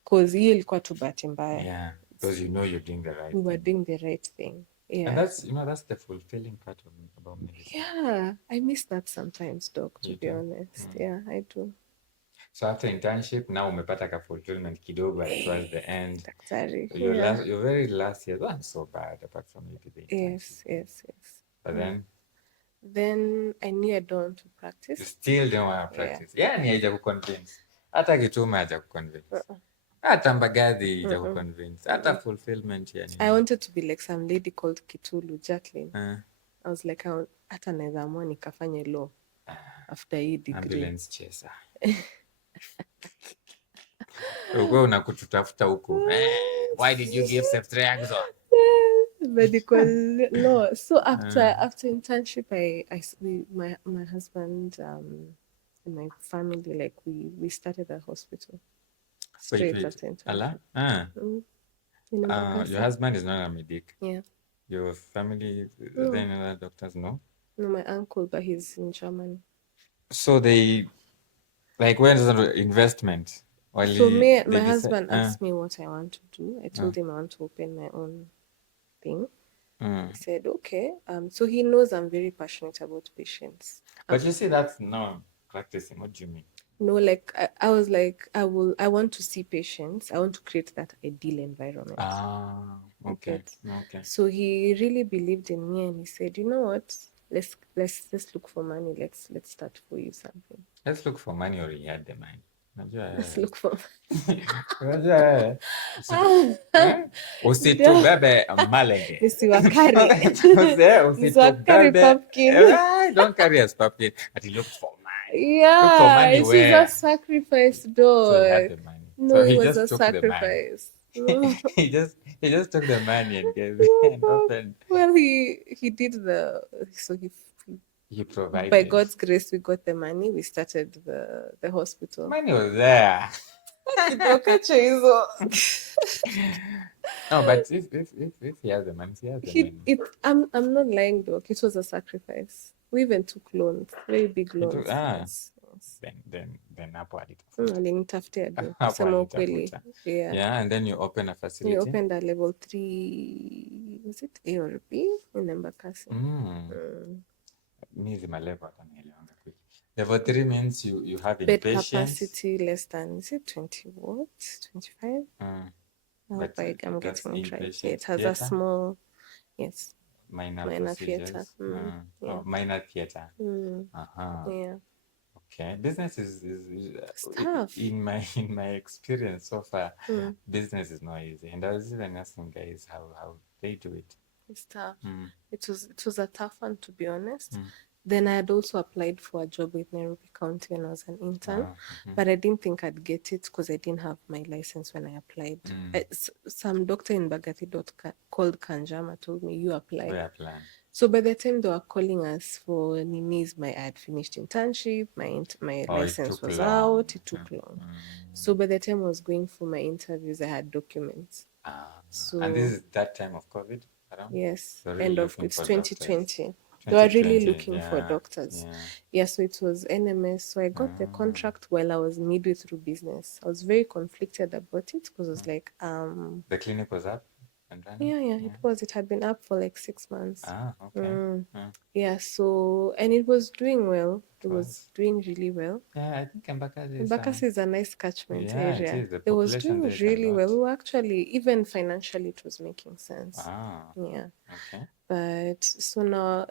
Because hiyo ilikuwa tu bahati mbaya. Yeah, because you know you're doing the right We thing. were doing the right thing. Yeah. And that's the fulfilling part about medicine. Yeah, I miss that sometimes, doc, to be honest. Yeah, I do. So after internship, now umepata ka fulfillment kidogo towards the end. Daktari. Your very last year wasn't so bad apart from maybe the internship. Yes. But then I knew I don't want to practice. You still don't want to practice. Yeah, ni haija kuconvince. Hata Gituma haja kuconvince. Hata Mbagathi haja kuconvince. Hata fulfillment yani. I wanted to be like some lady called Kitulu, Jacqueline. I was like, hata naweza amua nikafanye law after hii degree. Ambulance chaser. Uko unakututafuta huko. Why did you give ceftriaxone? Medical law. So after internship, my husband and my family, like we started a hospital straight after internship. Your husband is not a medic. Yeah. Your family, then other doctors, no? No, my uncle, but he's in Germany. So they, like, where is the investment? So my husband asked me what I want to do. I told him I want to open my own thing. He said, okay. So he knows I'm very passionate about patients. But you see, that's not practicing. What do you mean? No, like I was like, I want to see patients. I want to create that ideal environment. Okay. So he really believed in me and he said, you know what? Let's look for money. Let's start for you something. Let's look for money, or he had the money. Let's look for usitubebe malenge. nisiwakari Usitubebe. pumpkin. Don't carry as pumpkin. But he looked for money. Look for Yeah, money she's where? a sacrifice So he had dog. the money. No, So it he was just a took the money. sacrifice. No. he just took the money and gave it and opened. Well, he did so He provided. by God's grace we got the money. We started the hospital. Money was there. No, but if he has the money, he has the money. I'm not lying, Doc. It was a sacrifice. We even took loans, very big loans. Yes. Then hapo alinitafutia do Hapo kusema ukweli. alitafuta. Yeah. Yeah, and then you open a facility. We opened a level 3, was it A or B in Embakasi? Mi zima level hata naelewanga quick. Level 3 means you have Bed inpatients. capacity less than, is it 20 what? 25? But I'm that's getting it right. inpatient Yeah, it has theater? a small, yes, Minor theater. procedures. Yeah. Oh, minor theater. Yeah. Okay, business is It's tough. in my experience so far. Business is not easy, and I was even asking guys how they do it. It's tough. It was a tough one, to be honest. Then I had also applied for a job with Nairobi County when I was an intern, but I didn't think I'd get it because I didn't have my license when I applied. Some doctor in Bagathi called Kanjama told me, you apply. So by the time they were calling us for Nini's, I had finished internship, my license was out, it took long. So by the time I was going for my interviews, I had documents. So, and this is that time of COVID around? Yes, really end of it's 2020. They were really looking for doctors. Yeah, so it was NMS. So I got the contract while I was midway through business. I was very conflicted about it because I was like, the clinic was up and running? Yeah, it was. It had been up for like 6 months. Okay. Yeah, so, and it was doing well. It was doing really well. Yeah, I think Embakasi is a nice catchment area. It is. It was doing really well. We actually, even financially, it was making sense. Yeah. Okay. But so now,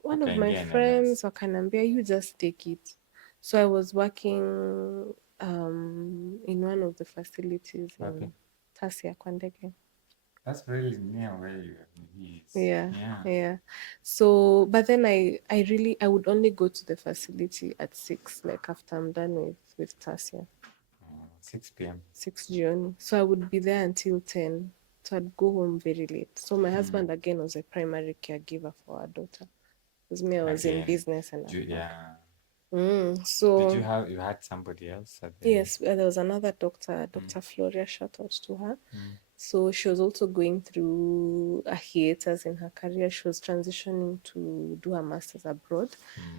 one of my friends wakanambia, you just take it. So I was working in one of the facilities in Tasia Kwandege. That's really near where you is. Yeah. So, but then I would only go to the facility at 6, like after I'm done with Tasia. 6 p.m. 6 June. So I would be there until 10. So I'd go home very late. So my husband again was a primary caregiver for our daughter. Because me, I was in business and so did you had somebody else? Yes, there was another doctor, Dr. Floria, shout out to her. So she was also going through a hiatus in her career. She was transitioning to do her master's abroad.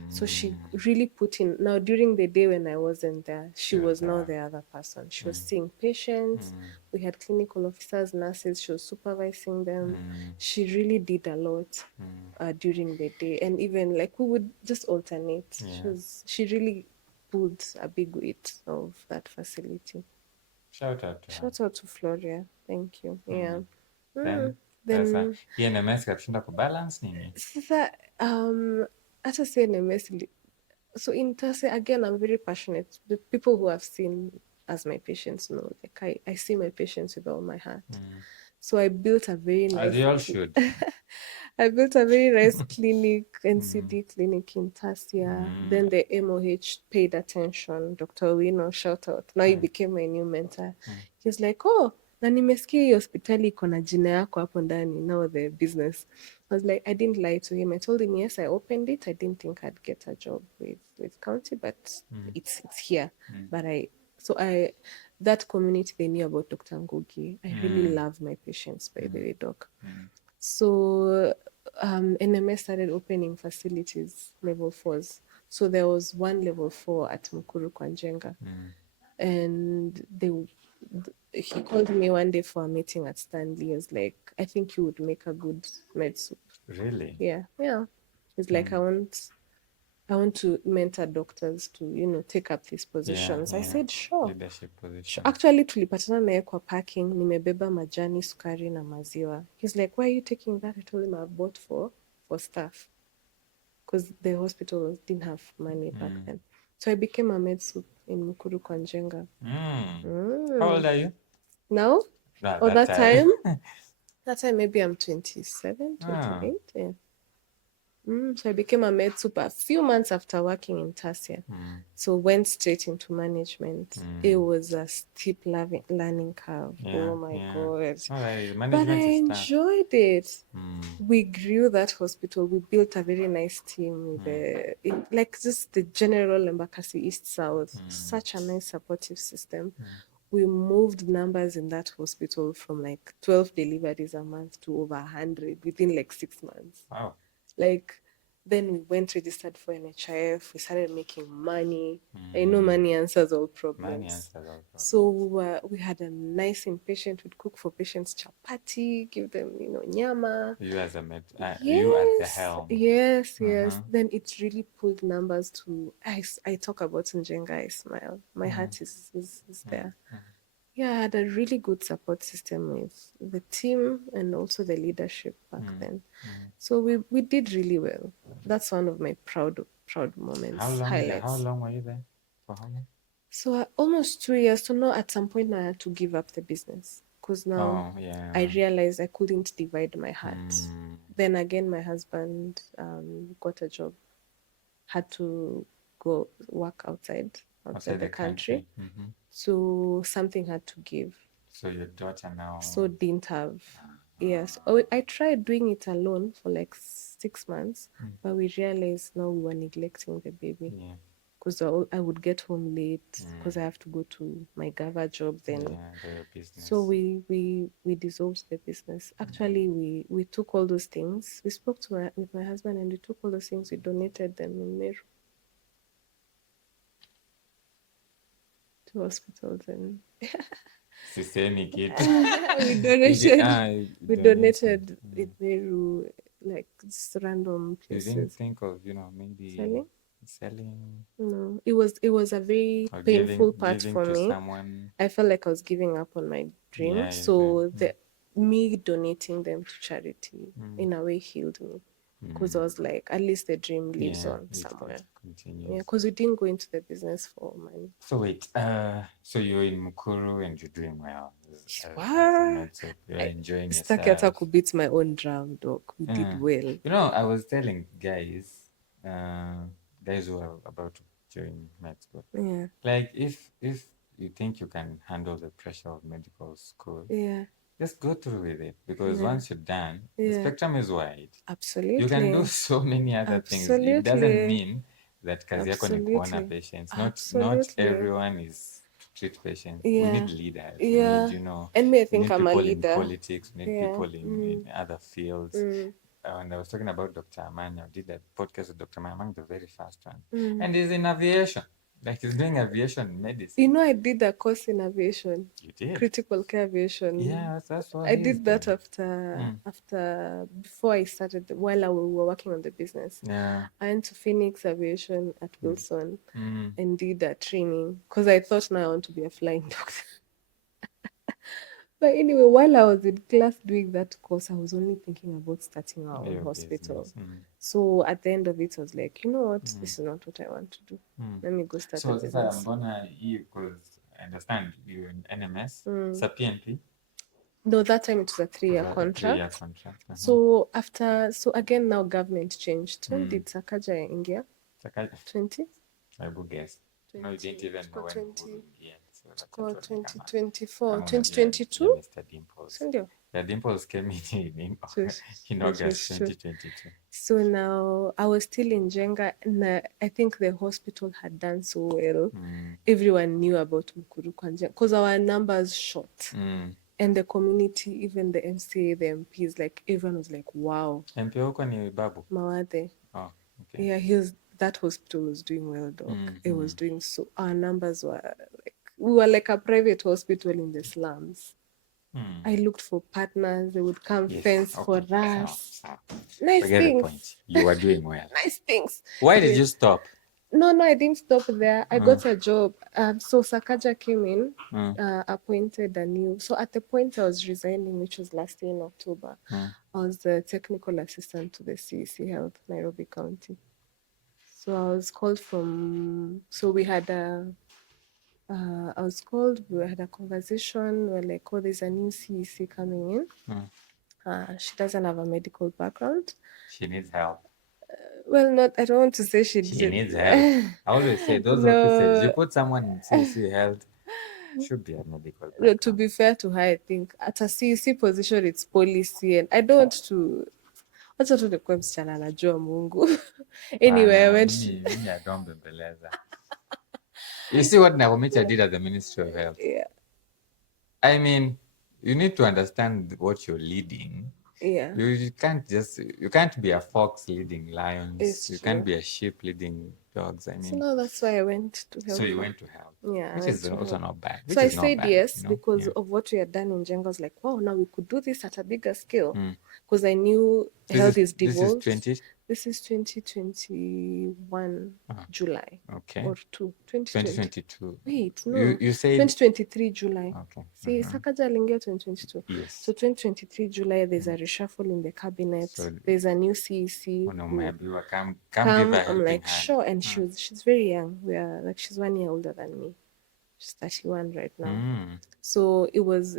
So she really put in, now during the day when I wasn't there, she was now the other person. She was seeing patients. We had clinical officers, nurses. She was supervising them. She really did a lot during the day. And even like we would just alternate. She really pulled a big weight of that facility. Shout out to Floria. Thank you. Yeah. Then NMS kapshinda kubalance nini? Sasa hata si NMS. So in Tase, again, I'm very passionate. The people who have seen as my patients know, like I see my patients with all my heart. So I built a very nice... As you all should. I built a very nice clinic, NCD clinic in Tasia. Then the MOH paid attention. Dr. Wino, shout out. Now he became my new mentor. He's like, oh, na nimesikia hii hospitali iko na jina yako hapo ndani, now the business. I was like, I didn't lie to him. I told him, yes, I opened it. I didn't think I'd get a job with county, but it's here. But that community, they knew about Dr. Ngugi. I really love my patients, by the way, doc. So NMS started opening facilities, level 4s. So there was one level 4 at Mukuru Kwanjenga. And he called me one day for a meeting at Stanley. He was like, I think you would make a good med soup. Really? Yeah. He's like, I want to mentor doctors to, take up these positions. I said, sure. Leadership position. Actually, tulipatana naye kwa parking, nimebeba majani, sukari na maziwa. He's like, why are you taking that? I told him I bought for staff. Because the hospital didn't have money back then. So I became a med soup. in Mukuru kwa Njenga. How old are you? Now? No, that time? That time maybe I'm 27, 28. Yeah. So I became a med super a few months after working in Tasia. So went straight into management. It was a steep learning curve. Oh my God. But I enjoyed it. We grew that hospital. We built a very nice team. Like just the general Embakasi East South. Such a nice supportive system. We moved numbers in that hospital from like 12 deliveries a month to over 100 within like 6 months. Wow. Like, then we went registered for NHIF. We started making money. I know money answers all problems. So we had a nice inpatient. We'd cook for patients chapati, give them, nyama. You as a med, you at the helm. Yes. Then it really pulled numbers to. I talk about Njenga, I smile. My heart is there. Yeah, I had a really good support system with the team and also the leadership back then. So we did really well. That's one of my proud moments, highlights. How long were you there? For how long? So almost 2 years. So now at some point I had to give up the business because now I realized I couldn't divide my heart. Then again, my husband got a job, had to go work outside the country. So something had to give. So your daughter now? So didn't have. Yes. I tried doing it alone for like 6 months, but we realized now we were neglecting the baby. Because I would get home late because I have to go to my Gava job then. The business. So we dissolved the business. Actually, we took all those things. We spoke with my husband and we took all those things. We donated them in Meru to hospitals and we donated in Meru, like just random places. You didn't think of maybe selling? No, it was a very painful part for me. Someone. I felt like I was giving up on my dream. So me donating them to charity in a way healed me. Because I was like, at least the dream lives on somewhere. Yeah, because we didn't go into the business for money. So wait, so you're in Mukuru and you're doing well. You're enjoying yourself. I could beat my own drum, dog. We did well. I was telling guys who are about to join med school. Yeah. Like if you think you can handle the pressure of medical school, just go through with it, because once you're done, the spectrum is wide. Absolutely. You can do so many other things. It doesn't mean that kazi yako ni kuona patients. Not everyone is to treat patients. We need leaders. We need, and me, I think I'm a leader. in politics. We need people in other fields. And I was talking about Dr. Amanya. I did a podcast with Dr. Amanya, the very first one. And he's in aviation. Like he's doing aviation medicine. I did a course in aviation. You did? Critical care aviation. Yeah, that's what I did that after before I started, while we were working on the business. Yeah. I went to Phoenix Aviation at Wilson and did a training because I thought now I want to be a flying doctor. But anyway, while I was in class doing that course, I was only thinking about starting our own hospital. So at the end of it, I was like, you know what? This is not what I want to do. Let me go start a business. So, because I understand you're in NMS, it's a PNP? No, that time it was a 3-year contract. So again, now government changed. When did Sakaja India? 20? I would guess. No, you didn't even know when 2024, 2022? The Dimples came in August 2022. So now I was still in Jenga, and I think the hospital had done so well. Everyone knew about Mukuru Kwanja because our numbers shot. And the community, even the MCA, the MPs, like everyone was like, wow. MP wako ni Babu? Mawade. Oh, okay. Yeah, that hospital was doing well, doc. It was doing so. Our numbers were like, we were like a private hospital in the slums. I looked for partners. They would come fence for us. Nice Forget things. the point. You were doing well. Nice things. Why did you stop? No, I didn't stop there. I got a job. So Sakaja came in, appointed a new. So at the point I was resigning, which was last year in October, I was the technical assistant to the CEC Health, Nairobi County. So I was called from. So we had I was called, we had a conversation, we're like, oh, there's a new CEC coming in. She doesn't have a medical background. She needs help. Well, not, I don't want to say she needs help. I always say those offices, you put someone in CC health, should be a medical No, background. to be fair to her, I think at a CEC position, it's policy, and I don't want to. Wacha tu nikuwe msichana anajua Mungu. Anyway, I went. Mimi adombembeleza. You see what Naomicha did at the Ministry of Health? Yeah. I mean, you need to understand what you're leading. Yeah. You can't be a fox leading lions. It's you true. can't be a sheep leading dogs. I mean, So no, that's why I went to help. so you went to help. Yeah, which is also not bad. So I said bad, yes, you know? because of what we had done in Jenga. I was like, wow, now we could do this at a bigger scale, because I knew health is devolved. This is 2021 July. Okay. Or 2022. Wait, no. You said 2023 July. Okay. See, Sakaja Alingia 2022. Yes. So 2023 July, there's a reshuffle in the cabinet. So there's a new CEC. Come I'm like, sure. And she's very young. We are like, she's 1 year older than me. She's 31 right now. So it was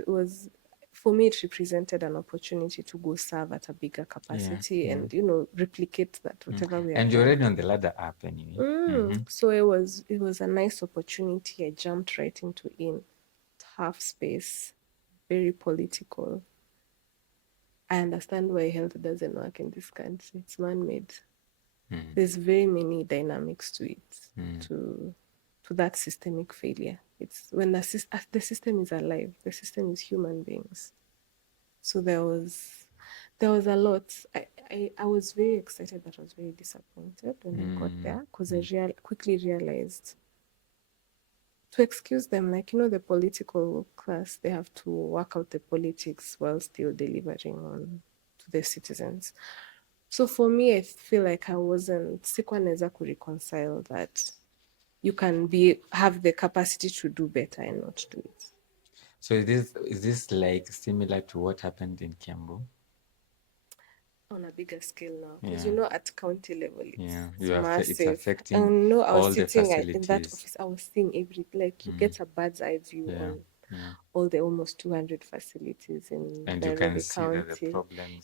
for me, it represented an opportunity to go serve at a bigger capacity and replicate that whatever we are. And you're already on the ladder up anyway. So it was a nice opportunity. I jumped right into it. Tough space, very political. I understand why health doesn't work in this country. It's man-made. There's very many dynamics to it, to that systemic failure. It's when the system is alive, the system is human beings. So there was a lot. I was very excited, but I was very disappointed when I got there, because I quickly realized, to excuse them, like, the political class, they have to work out the politics while still delivering on to their citizens. So for me, I feel like I wasn't sikwaneza to reconcile that you can have the capacity to do better and not do it. So is this like similar to what happened in Kiambu? On a bigger scale now, because at county level, it's affecting and I was all sitting the in that office. I was seeing everything. Like you get a bird's eye view on all the almost 200 facilities in Nairobi County.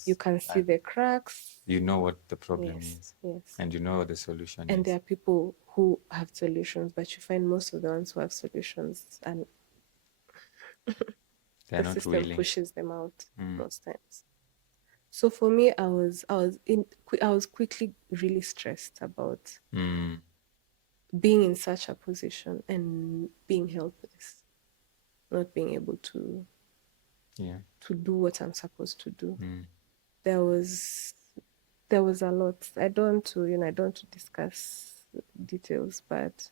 You can see the cracks. You know what the problem is. Yes. And you know what the solution is. And there are people who have solutions, but you find most of the ones who have solutions and the system pushes them out most times. So for me, I was quickly really stressed about being in such a position and being helpless, not being able to do what I'm supposed to do. There was a lot. I don't want to discuss details, but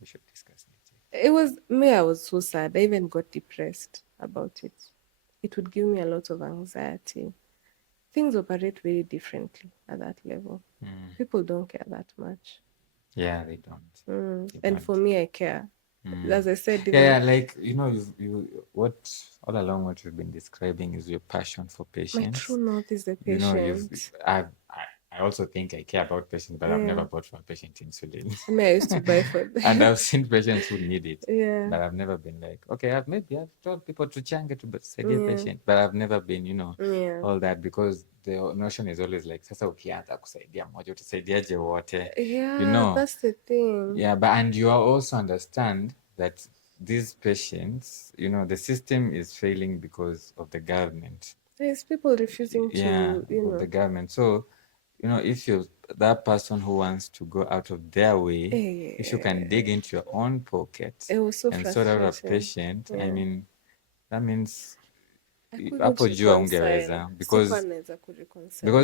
we should discuss details. It was me. I was so sad. I even got depressed about it. It would give me a lot of anxiety. Things operate very differently at that level. People don't care that much. Yeah, they don't. And for me, I care. As I said, like you what all along what you've been describing is your passion for patients. My true north is the patient. I also think I care about patients, but I've never bought for a patient insulin. I used to buy for them. And I've seen patients who need it. Yeah. But I've never been like, okay, I've told people to change to sedate patient, but I've never been, all that, because the notion is always like, sasa ukianza kusaidia moja utasaidiaje wote. Yeah, that's the thing. Yeah, and you also understand that these patients, the system is failing because of the government. There's people refusing to, of the government. So, if you're that person who wants to go out of their way, if you can dig into your own pocket and sort out a patient, I mean, that means hapo juu ungeweza, because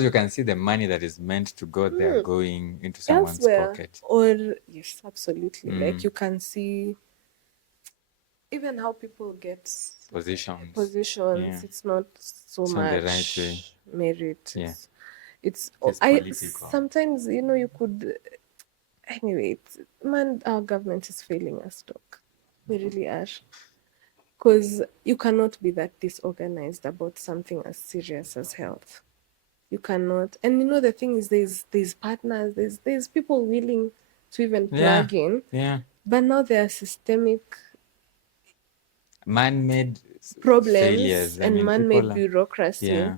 you can see the money that is meant to go there going into someone's pocket. Or yes, absolutely. Like you can see even how people get positions. Yeah. It's not so much the right way. Merit. Yeah. It's political. Sometimes you could anyway. Our government is failing us, doc. They really are. Because you cannot be that disorganized about something as serious as health. You cannot. And the thing is, there's partners, there's people willing to even plug in. Yeah. But now there are systemic man-made problems failures. and man-made people bureaucracy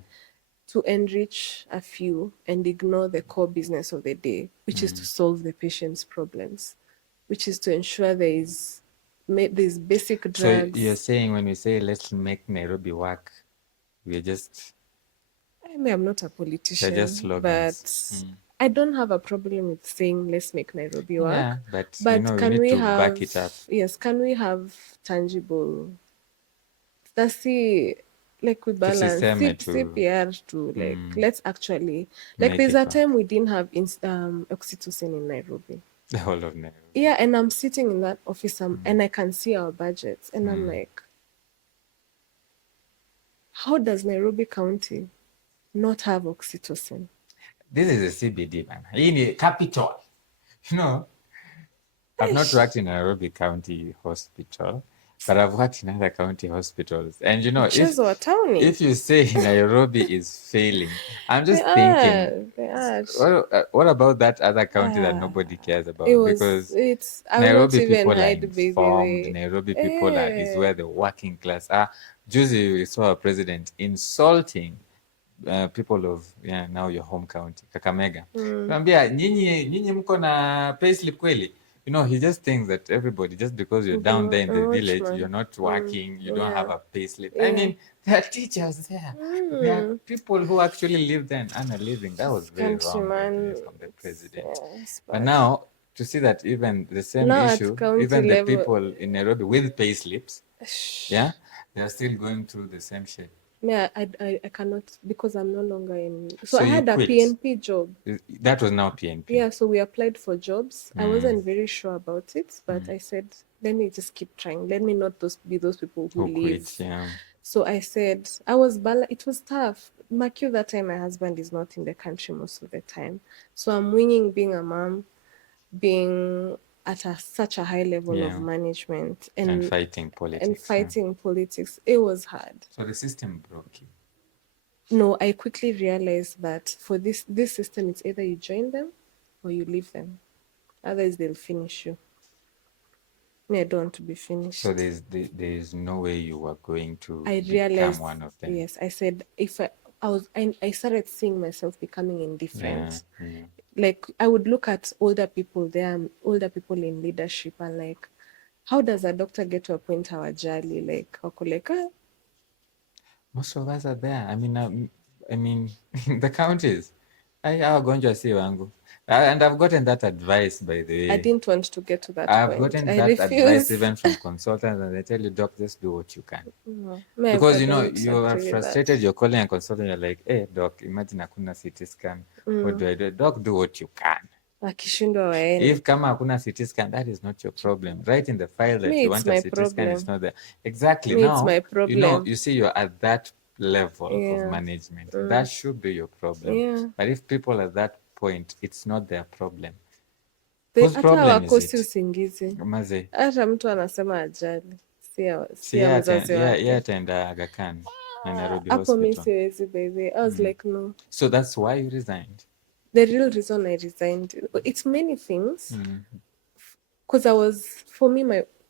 to enrich a few and ignore the core business of the day, which is to solve the patient's problems, which is to ensure there's basic drugs. So you're saying when we say let's make Nairobi work, we're just... I mean, I'm not a politician, just slogans. but I don't have a problem with saying let's make Nairobi work. Yeah, but can we need we to have back it up. Yes, can we have tangible? Like we balance CPR to like let's actually like there's a time we didn't have oxytocin in Nairobi. The whole of Nairobi. Yeah, and I'm sitting in that office and I can see our budgets and I'm like, how does Nairobi County not have oxytocin? This is a CBD, man. In capital. I've not worked in Nairobi County Hospital, but I've worked in other county hospitals. And if you say Nairobi is failing, I'm just thinking, what about that other county that nobody cares about? Because Nairobi people are informed. Nairobi people is where the working class are. Juzi, we saw a president insulting people of now your home county, Kakamega. Tuambia, nyinyi mko na payslip kweli? He just thinks that everybody, just because you're down there in the village, you're not working, you don't have a payslip. I mean, there are teachers there. There are people who actually live there and earn a living. That was very wrong from the president. But now, to see that even the same issue, even the people in Nairobi with payslips, they are still going through the same shit. Yeah, I cannot, because I'm no longer in. So I had a PNP job. That was now PNP. Yeah, so we applied for jobs. I wasn't very sure about it, but I said, let me just keep trying. Let me not be those people who leave. Quit, yeah. So I said, it was tough. Mark you, that time my husband is not in the country most of the time. So I'm winging being a mom, being at such a high level of management and fighting politics. It was hard. So the system broke you. No, I quickly realized that for this system, it's either you join them or you leave them. Otherwise, they'll finish you. I don't want to be finished. So there's no way you were going to become one of them. Yes, I said I started seeing myself becoming indifferent. Like I would look at older people in leadership and like, how does a doctor get to a point hawajali? Like wakoleka? Most of us are there. I mean, the counties. Wagonjwa si wangu. And I've gotten that advice, by the way. I didn't want to get to that point. I've gotten that advice even from consultants, and they tell you, doc, just do what you can. Because you are frustrated, you're calling a consultant, you're like, hey, doc, imagine hakuna CT scan. What do I do? Doc, do what you can. If kama hakuna CT scan, that is not your problem. Write in the file that you want a CT scan, it's not there. Exactly. Now, it's my problem. You see, you're at that level of management. That should be your problem. But if people are at that point, it's not their problem. Whose problem is it? Usingizi. Maze. Hata mtu anasema ajali. Ataenda Aga Khan na Nairobi Hospital. Hapo mimi siwezi, baby. I was like, no. So that's why you resigned? The real reason I resigned, it's many things. Because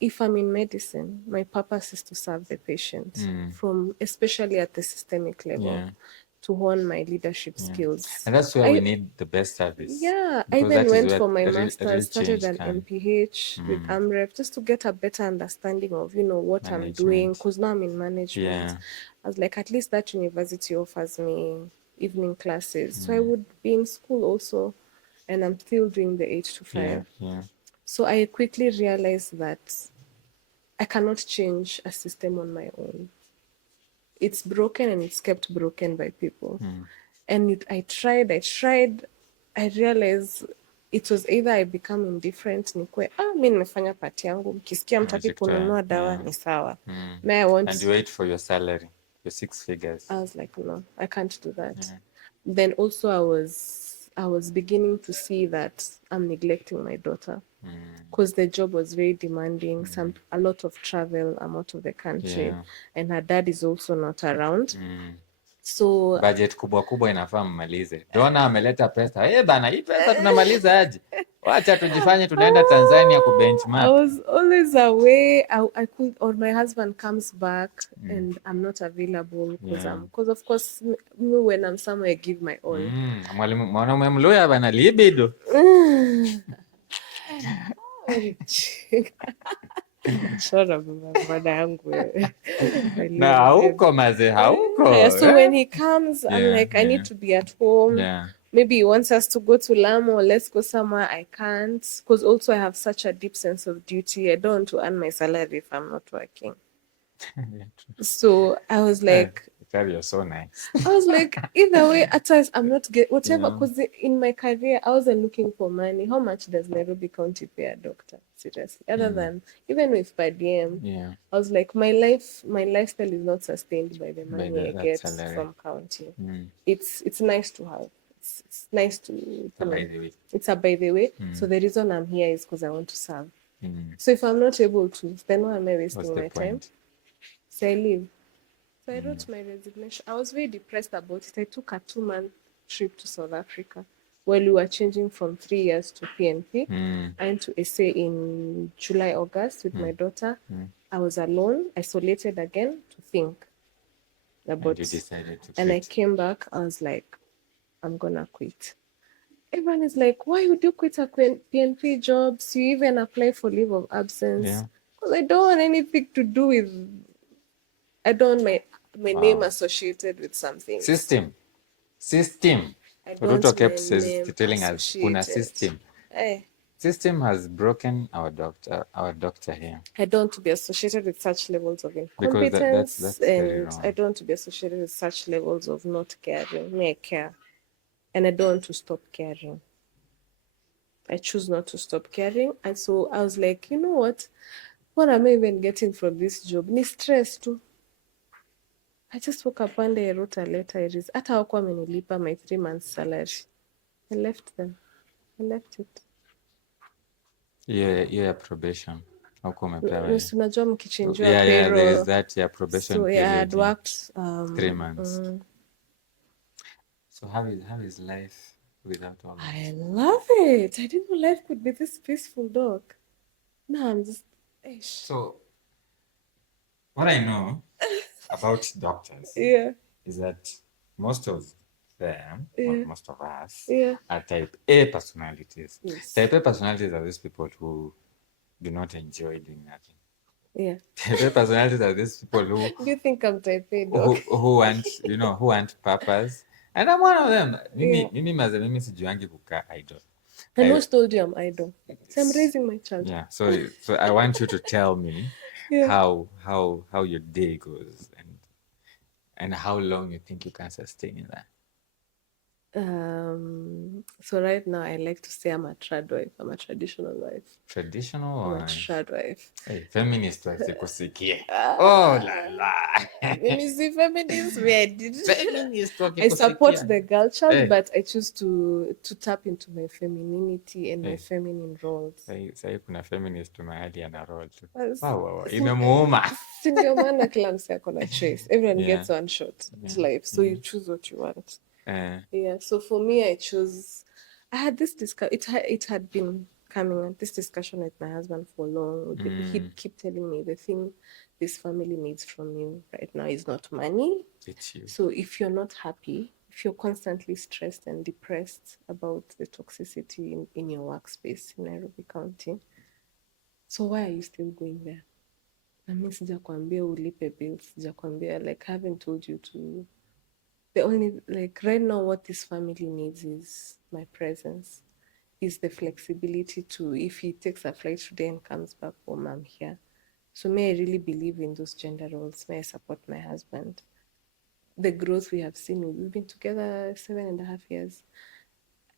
if I'm in medicine, my purpose is to serve the patient, especially at the systemic level, to hone my leadership skills. And that's where we need the best service. Yeah, I then went for my master's, started an MPH with AMREF, just to get a better understanding of, what I'm doing, because now I'm in management. I was like, at least that university offers me evening classes. So I would be in school also, and I'm still doing the 8 to 5. So I quickly realized that I cannot change a system on my own. It's broken and it's kept broken by people. And I tried. I realized it was either I become indifferent, nikwe, mi nimefanya pati yangu, mkisikia mtaki kununua dawa ni sawa. And you wait for your salary, your 6 figures. I was like, no, I can't do that. Then also I was beginning to see that I'm neglecting my daughter because the job was very demanding, a lot of travel, I'm out of the country, and her dad is also not around. So budget kubwa inafaa mmalize. Dona ameleta pesa. Bana, hii pesa tunamaliza aje? Wacha tujifanye tunaenda Tanzania ku I benchmark. was always away. I could, or my husband comes back and I'm not available because of course me when I'm somewhere I give my all. Mwalimu mwanaume mluya bana libido. Shut brother yangu. Na hauko maze hauko. Yeah, so when he comes, I'm like, I need to be at home. Yeah. Maybe he wants us to go to Lamu or let's go somewhere. I can't because also I have such a deep sense of duty. I don't want to earn my salary if I'm not working. So I was like, You're so nice. I was like, either way, at times I'm not get whatever. Because in my career, I wasn't looking for money. How much does Nairobi County pay a doctor? Seriously, other than even with per diem, I was like, my lifestyle is not sustained by the money I get from county. It's nice to have. It's nice to. It's a by the way. So the reason I'm here is because I want to serve. So if I'm not able to, then why am I wasting my time? So I leave. So I wrote my resignation. I was very depressed about it. I took a 2-month trip to South Africa while we were changing from 3 years to PNP. I went to SA in July, August with my daughter. I was alone, isolated again to think about it. And I came back. I was like, I'm going to quit. Everyone is like, why would you quit a PNP job? So you even apply for leave of absence? Because I don't want anything to do with... I don't want my name associated with something. System. Ruto kept telling us kuna system. System has broken our doctor here. I don't want to be associated with such levels of incompetence, that's and I don't want to be associated with such levels of not caring. Me, I care, and I don't want to stop caring. I choose not to stop caring, and so I was like, you know what? What am I even getting from this job? Ni stress too. I just woke up one day, I wrote a letter. Hata hawakuwa wamenilipa my 3 months salary. I left them. I left it. Yeah, probation. Unajua mkichinjiwa payroll. There is that probation period. So I had worked 3 months. So how is life without all that? I love it. I didn't know life could be this peaceful, dog. No, I'm just... So what I know about doctors is that most of them, or most of us, are type A personalities. Yes. Type A personalities are these people who do not enjoy doing nothing. Yeah. Type A personalities are these people who... Do you think I'm type A, dog? Who want purpose. And I'm one of them. Mimi sijuangi kukaa idle. And who told you I'm idle? So I'm raising my child. Yeah. So I want you to tell me how your day goes and how long you think you can sustain that. So right now I like to say I'm a trad wife. I'm a traditional wife. Traditional I'm a trad wife. Hey, feminist wife sikusikie. Oh la la. Mimi si feminist. I support the girl child, but I choose to tap into my femininity and my feminine roles. Sasa kuna feminist mahali ana role tu. Wow. Imemuuma. Si ndio maana kila mse ako na choice. Everyone gets one shot at life. So you choose what you want. So for me, I had this it had been coming, this discussion with my husband for long. He'd keep telling me the thing this family needs from you right now is not money. It's you. So if you're not happy, if you're constantly stressed and depressed about the toxicity in your workspace in Nairobi County, so why are you still going there? I mean, sijakwambia ulipe bills, sijakwambia, like, I haven't told you to... The only, like, right now what this family needs is my presence, is the flexibility to, if he takes a flight today and comes back home, I'm here. So may I really believe in those gender roles? May I support my husband? The growth we have seen, we've been together 7.5 years.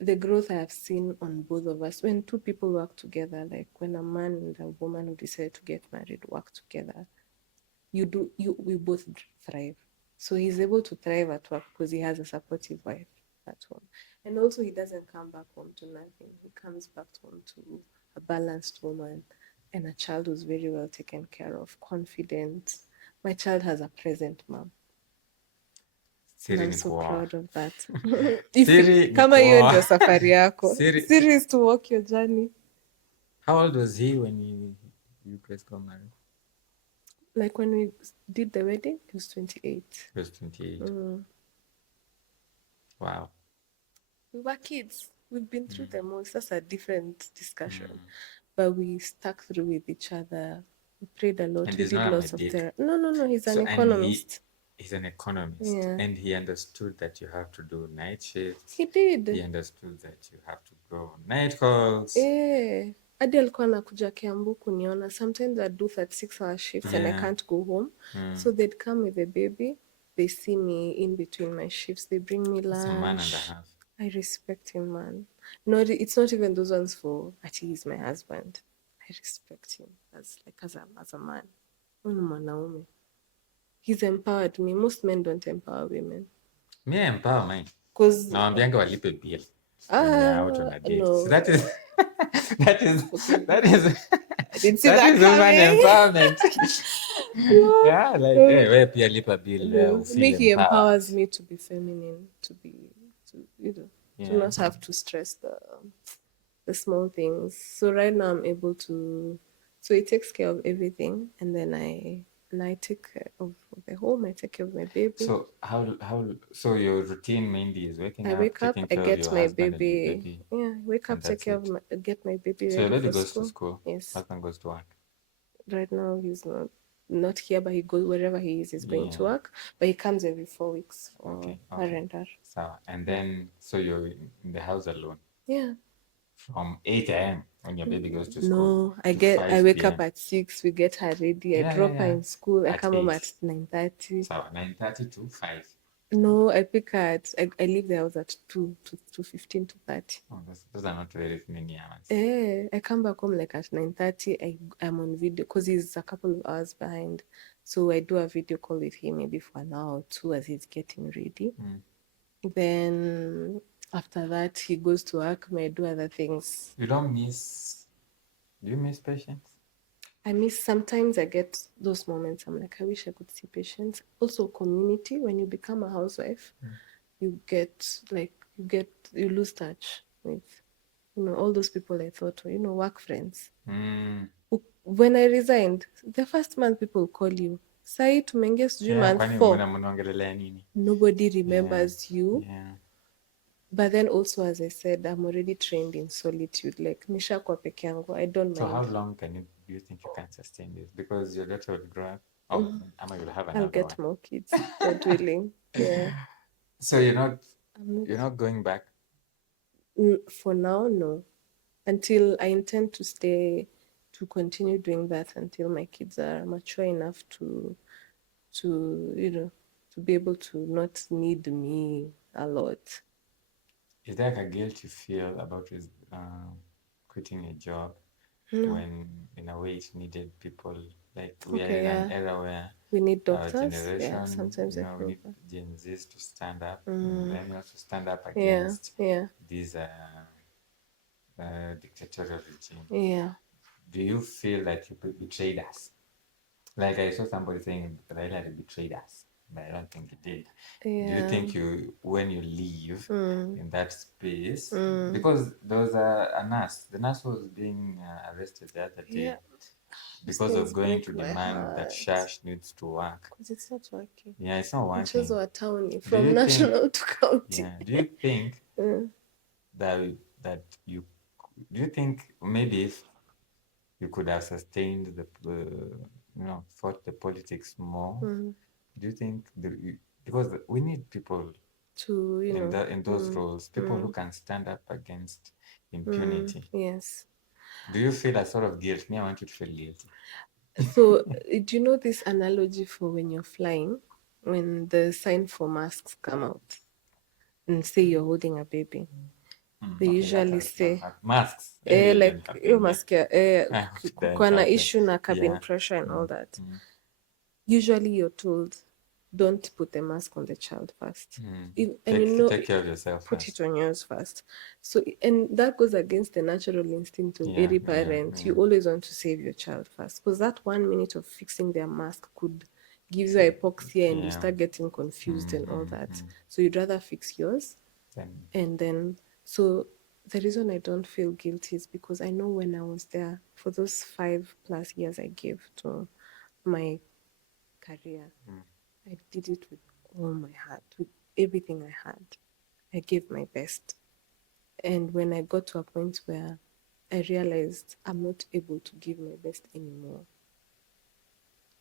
The growth I have seen on both of us, when two people work together, like when a man and a woman who decide to get married work together, we both thrive. So he's able to thrive at work because he has a supportive wife at home. And also he doesn't come back home to nothing. He comes back home to a balanced woman and a child who's very well taken care of, confident. My child has a present mom. And Siri I'm ni so kuoa. proud of that. Siri ni Kama hiyo kuoa. ndio safari yako. Siri- Siri is to walk your journey. How old was he when you guys got married? Like when we did the wedding, he was 28. He was 28. Wow. We were kids. We've been through the most. That's a different discussion. But we stuck through with each other. We prayed a lot. And We he's did not a lots of medic. therapy. No. He's an So, and economist. he's an economist. Yeah. And he understood that you have to do night shifts. He did. He understood that you have to go on night calls. Hadi alikuwa anakuja Kiambu kuniona. Sometimes I'd do 36-hour shifts and I can't go home. So they'd come with the baby. They see me in between my shifts. They bring me lunch. It's a man and a half. I respect him, man. No, it's not even those ones for he's my husband. I respect him as a man. Mwanaume. He's empowered me. Most men don't empower women. Me, I empower mine. Because Nawambianga walipe bill. no. So that is that is I didn't see that that is woman coming. empowerment. Yeah, like we pia lipa bill. No. Me, he empowers me to be feminine, to not have to stress the small things. So right now I'm able to. So he takes care of everything, and then I take care of the home. I take care of my baby. So so your routine mainly is waking up, I wake up, taking I care get of your my husband baby. and your baby. Yeah, wake up, take care of get my baby So your ready baby for goes school. to school. Yes. Husband goes to work. Right now he's not here, but he goes wherever he is. He's going to work, but he comes every 4 weeks for R&R. So and then so you're in the house alone. Yeah. From 8 a.m. when your baby goes to school. No, I wake up at 6. We get her ready. I drop her in school. I come home at 9:30. So 9:30 to 5. No, I pick her I leave the house at 2 to 15 to 30. Oh, those are not very many hours. I come back home like at 9:30. I'm on video because he's a couple of hours behind. So I do a video call with him maybe for an hour or two as he's getting ready. Then after that, he goes to work. I do other things. Do you miss patients? I miss, sometimes I get those moments. I'm like, I wish I could see patients. Also community, when you become a housewife, you lose touch with, all those people I thought were, work friends. When I resigned, the first month people call you. Sai tumeingia sijui month 4. Nobody remembers you. Yeah. But then also, as I said, I'm already trained in solitude. Like, nishakuwa peke yangu. I don't mind. So how long do you think you can sustain this? Because your daughter will grow up. Amma will have another I'll get more kids, God willing. Yeah. So you're not going back? For now, no. Until I intend to continue doing that until my kids are mature enough to be able to not need me a lot. Is there like a guilt you feel about quitting a job when in a way it needed people? Like we are in an era where we need our doctors. generation, Yeah, sometimes I we feel need Gen Zs to stand up, millennials to stand up against these dictatorial regime. Yeah. Do you feel like you betrayed us? Like I saw somebody saying Raila betrayed us, but I don't think he did. Yeah. Do you think when you leave in that space, because there was a nurse, the nurse was being arrested the other day because of going to demand that Shash needs to work. Because it's not working. Yeah, it's not working. It's also a townie from national to county. Yeah. Do you think that you do you think maybe if you could have sustained fought the politics more, do you think because we need people to in those roles, people who can stand up against impunity? Yes. Do you feel a sort of guilt? Me, I want you to feel guilty. So do you know this analogy for when you're flying, when the sign for masks come out and say you're holding a baby? They usually say masks. like you mask kukuwa na issue na cabin pressure and all that. Usually you're told, don't put the mask on the child first. Take care of yourself. Put it on yours first. So, and that goes against the natural instinct of every parent. You always want to save your child first, because that 1 minute of fixing their mask could gives you hypoxia and you Yeah. start getting confused and all that. Mm. So you'd rather fix yours. Then, And then, so the reason I don't feel guilty is because I know when I was there for those 5+ years I gave to my career, I did it with all my heart, with everything I had. I gave my best. And when I got to a point where I realized I'm not able to give my best anymore,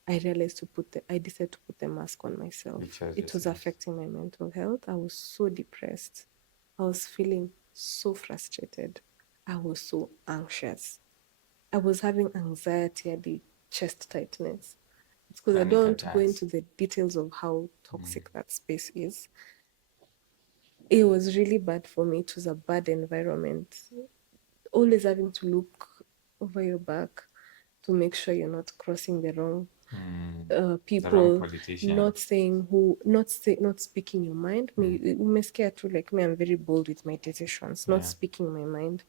I realized I decided to put the mask on myself. It was affecting my mental health. I was so depressed. I was feeling so frustrated. I was so anxious. I was having anxiety at the chest tightness. It's because I don't want to go into the details of how toxic that space is. It was really bad for me. It was a bad environment. Always having to look over your back to make sure you're not crossing the wrong people, not saying not speaking your mind. Me scared too, like me, I'm very bold with my decisions, not speaking my mind.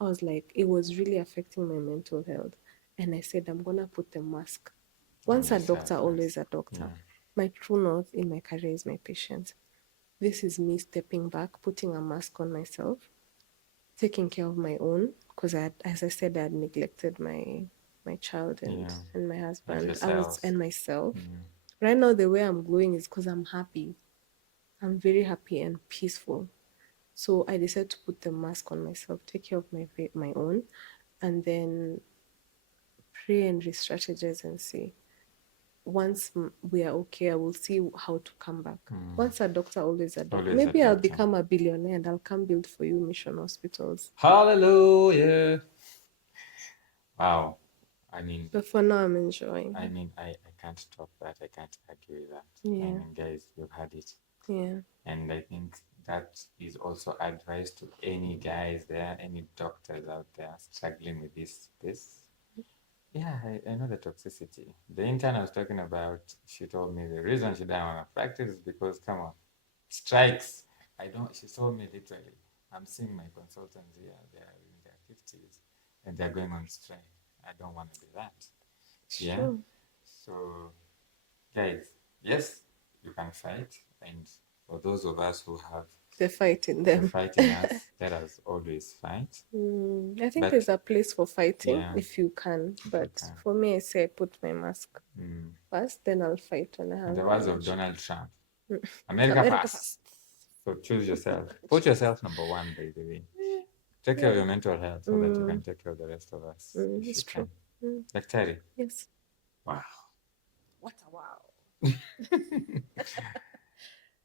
I was like, it was really affecting my mental health. And I said, I'm gonna put the mask. Once a doctor, always a doctor. My true north in my career is my patient. This is me stepping back, putting a mask on myself, taking care of my own, because as I said, I had neglected my child and my husband. And myself. Right now, the way I'm glowing is because I'm happy. I'm very happy and peaceful. So I decided to put the mask on myself, take care of my own, and then pray and re-strategize and see. Once we are okay, I will see how to come back. Once a doctor, always a doctor. Maybe I'll become a billionaire and I'll come build for you mission hospitals. Hallelujah. Wow. I mean, but for now, I'm enjoying. I mean, I can't top that. I can't argue with that. Yeah. I mean, guys, you've had it. Yeah. And I think that is also advice to any guys there, any doctors out there struggling with this. Yeah, I know the toxicity. The intern I was talking about, she told me the reason she didn't want to practice is because, come on, strikes. She told me literally, I'm seeing my consultants here, they're in their 50s, and they're going on strike. I don't want to do that. Yeah. True. So, guys, yes, you can fight. And for those of us who have the fight in them, fighting us, let us always fight. I think there's a place for fighting if you can. But for me, I say I put my mask first, then I'll fight when I have. In the words of Donald Trump, America first. So choose yourself. Put yourself number one, by the way. Take care of your mental health so that you can take care of the rest of us. It's true. Daktari. Yes. Wow. What a wow.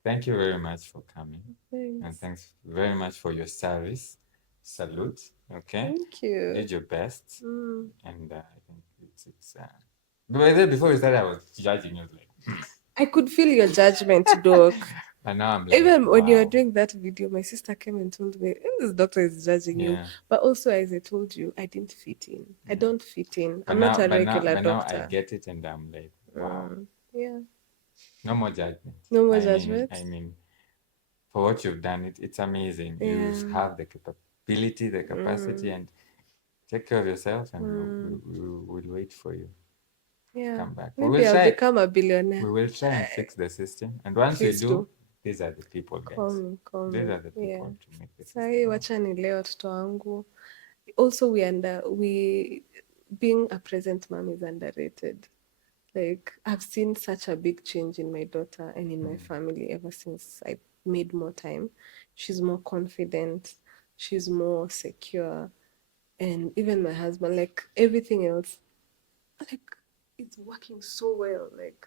Thank you very much for coming. Thanks. And thanks very much for your service. Salute. Okay. Thank you. You did your best. And I think it's before we started, I was judging you like I could feel your judgment, Doc. And now I'm like, even when you were doing that video, my sister came and told me, this doctor is judging you. But also, as I told you, I didn't fit in. I don't fit in. I'm not a regular doctor. Now I get it and I'm like, wow. Yeah. No more judgment. No more judgment. I mean, for what you've done, it's amazing. You have the capability, the capacity, and take care of yourself, and we'll wait for you. Yeah. Come back. Maybe I'll become a billionaire. We will try and fix the system. And once we do, these are the people, guys. Call me. These are the people to make this. Sahi, wacha nileo watoto wangu. Also, being a present mom is underrated. Like, I've seen such a big change in my daughter and in my family ever since I made more time. She's more confident. She's more secure. And even my husband, like everything else, like it's working so well. Like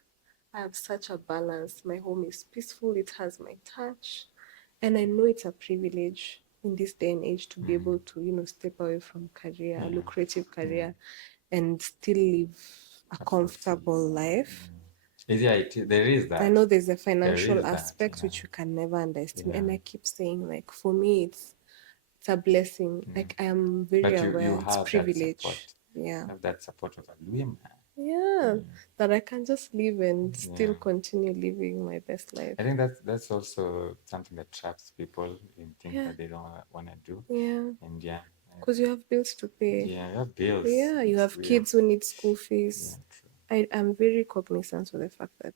I have such a balance. My home is peaceful. It has my touch. And I know it's a privilege in this day and age to be able to, step away from a lucrative career, and still live a comfortable life. Yeah, there is that. I know there's a financial aspect which you can never underestimate. And I keep saying, like, for me, it's a blessing. Like, I am very aware it's privilege. You have that support of a woman. Yeah, that I can just live and still continue living my best life. I think that's also something that traps people in things that they don't want to do. Yeah. And because you have bills to pay. Yeah, you have bills. Yeah, you have kids who need school fees. I'm very cognizant of the fact that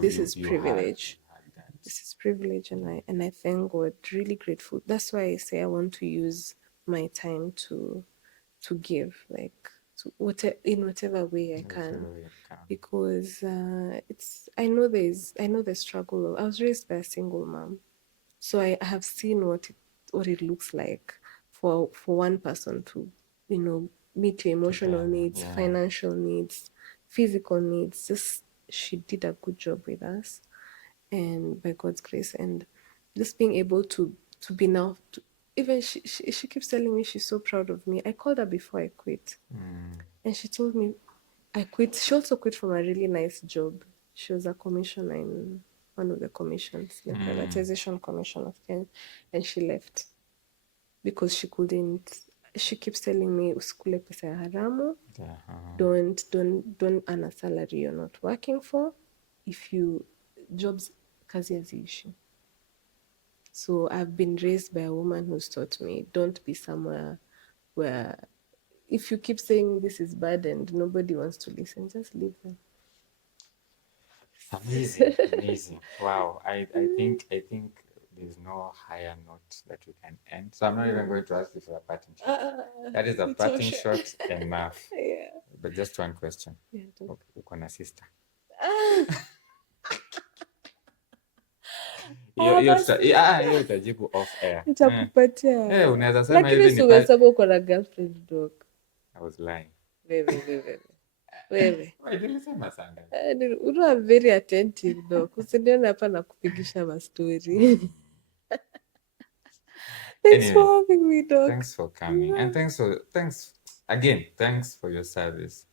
this is privilege. This is privilege, and I thank God, really grateful. That's why I say I want to use my time to give, like, in whatever way I can, because I know the struggle. I was raised by a single mom, so I have seen what it looks like for one person to, meet your emotional needs, financial needs, physical needs. Just, she did a good job with us, and by God's grace, and just being able to be now even she keeps telling me she's so proud of me. I called her before I quit, and she told me I quit. She also quit from a really nice job. She was a commissioner in one of the commissions, the privatization commission of Kenya, and she left because she couldn't. She keeps telling me usikule pesa ya haramu. Don't earn a salary you're not working for. If you jobs, kazi haziishi. So I've been raised by a woman who's taught me, don't be somewhere where if you keep saying this is bad and nobody wants to listen, just leave them. Amazing. Wow. I think there's no higher note that we can end. So I'm not even going to ask you for a parting shot. That is a parting shot enough. Yeah. But just one question. Yeah, uko na sister? Hiyo utajibu off air. Nitakupatia. Unaweza sema hivi Lakini ni ungesema uko na girlfriend dog. I was lying. Wewe. Nilisema sana. You are very attentive dog. Usinione hapa na kupigisha mastori. Thanks for having me, dog. Thanks for coming. And thanks for your service.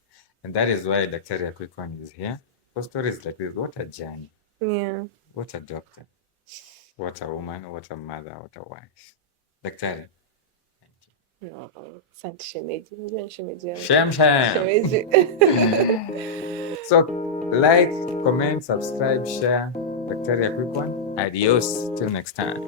And that is why Daktari a quick one is here. For stories like this, what a journey. Yeah. What a doctor. What a woman, what a mother, what a wife. Daktari. Thank you. Asante shemeji. Unajua ni shemeji yangu. Shem. Shemeji. So, like, comment, subscribe, share. Daktari a quick one. Adios. Till next time.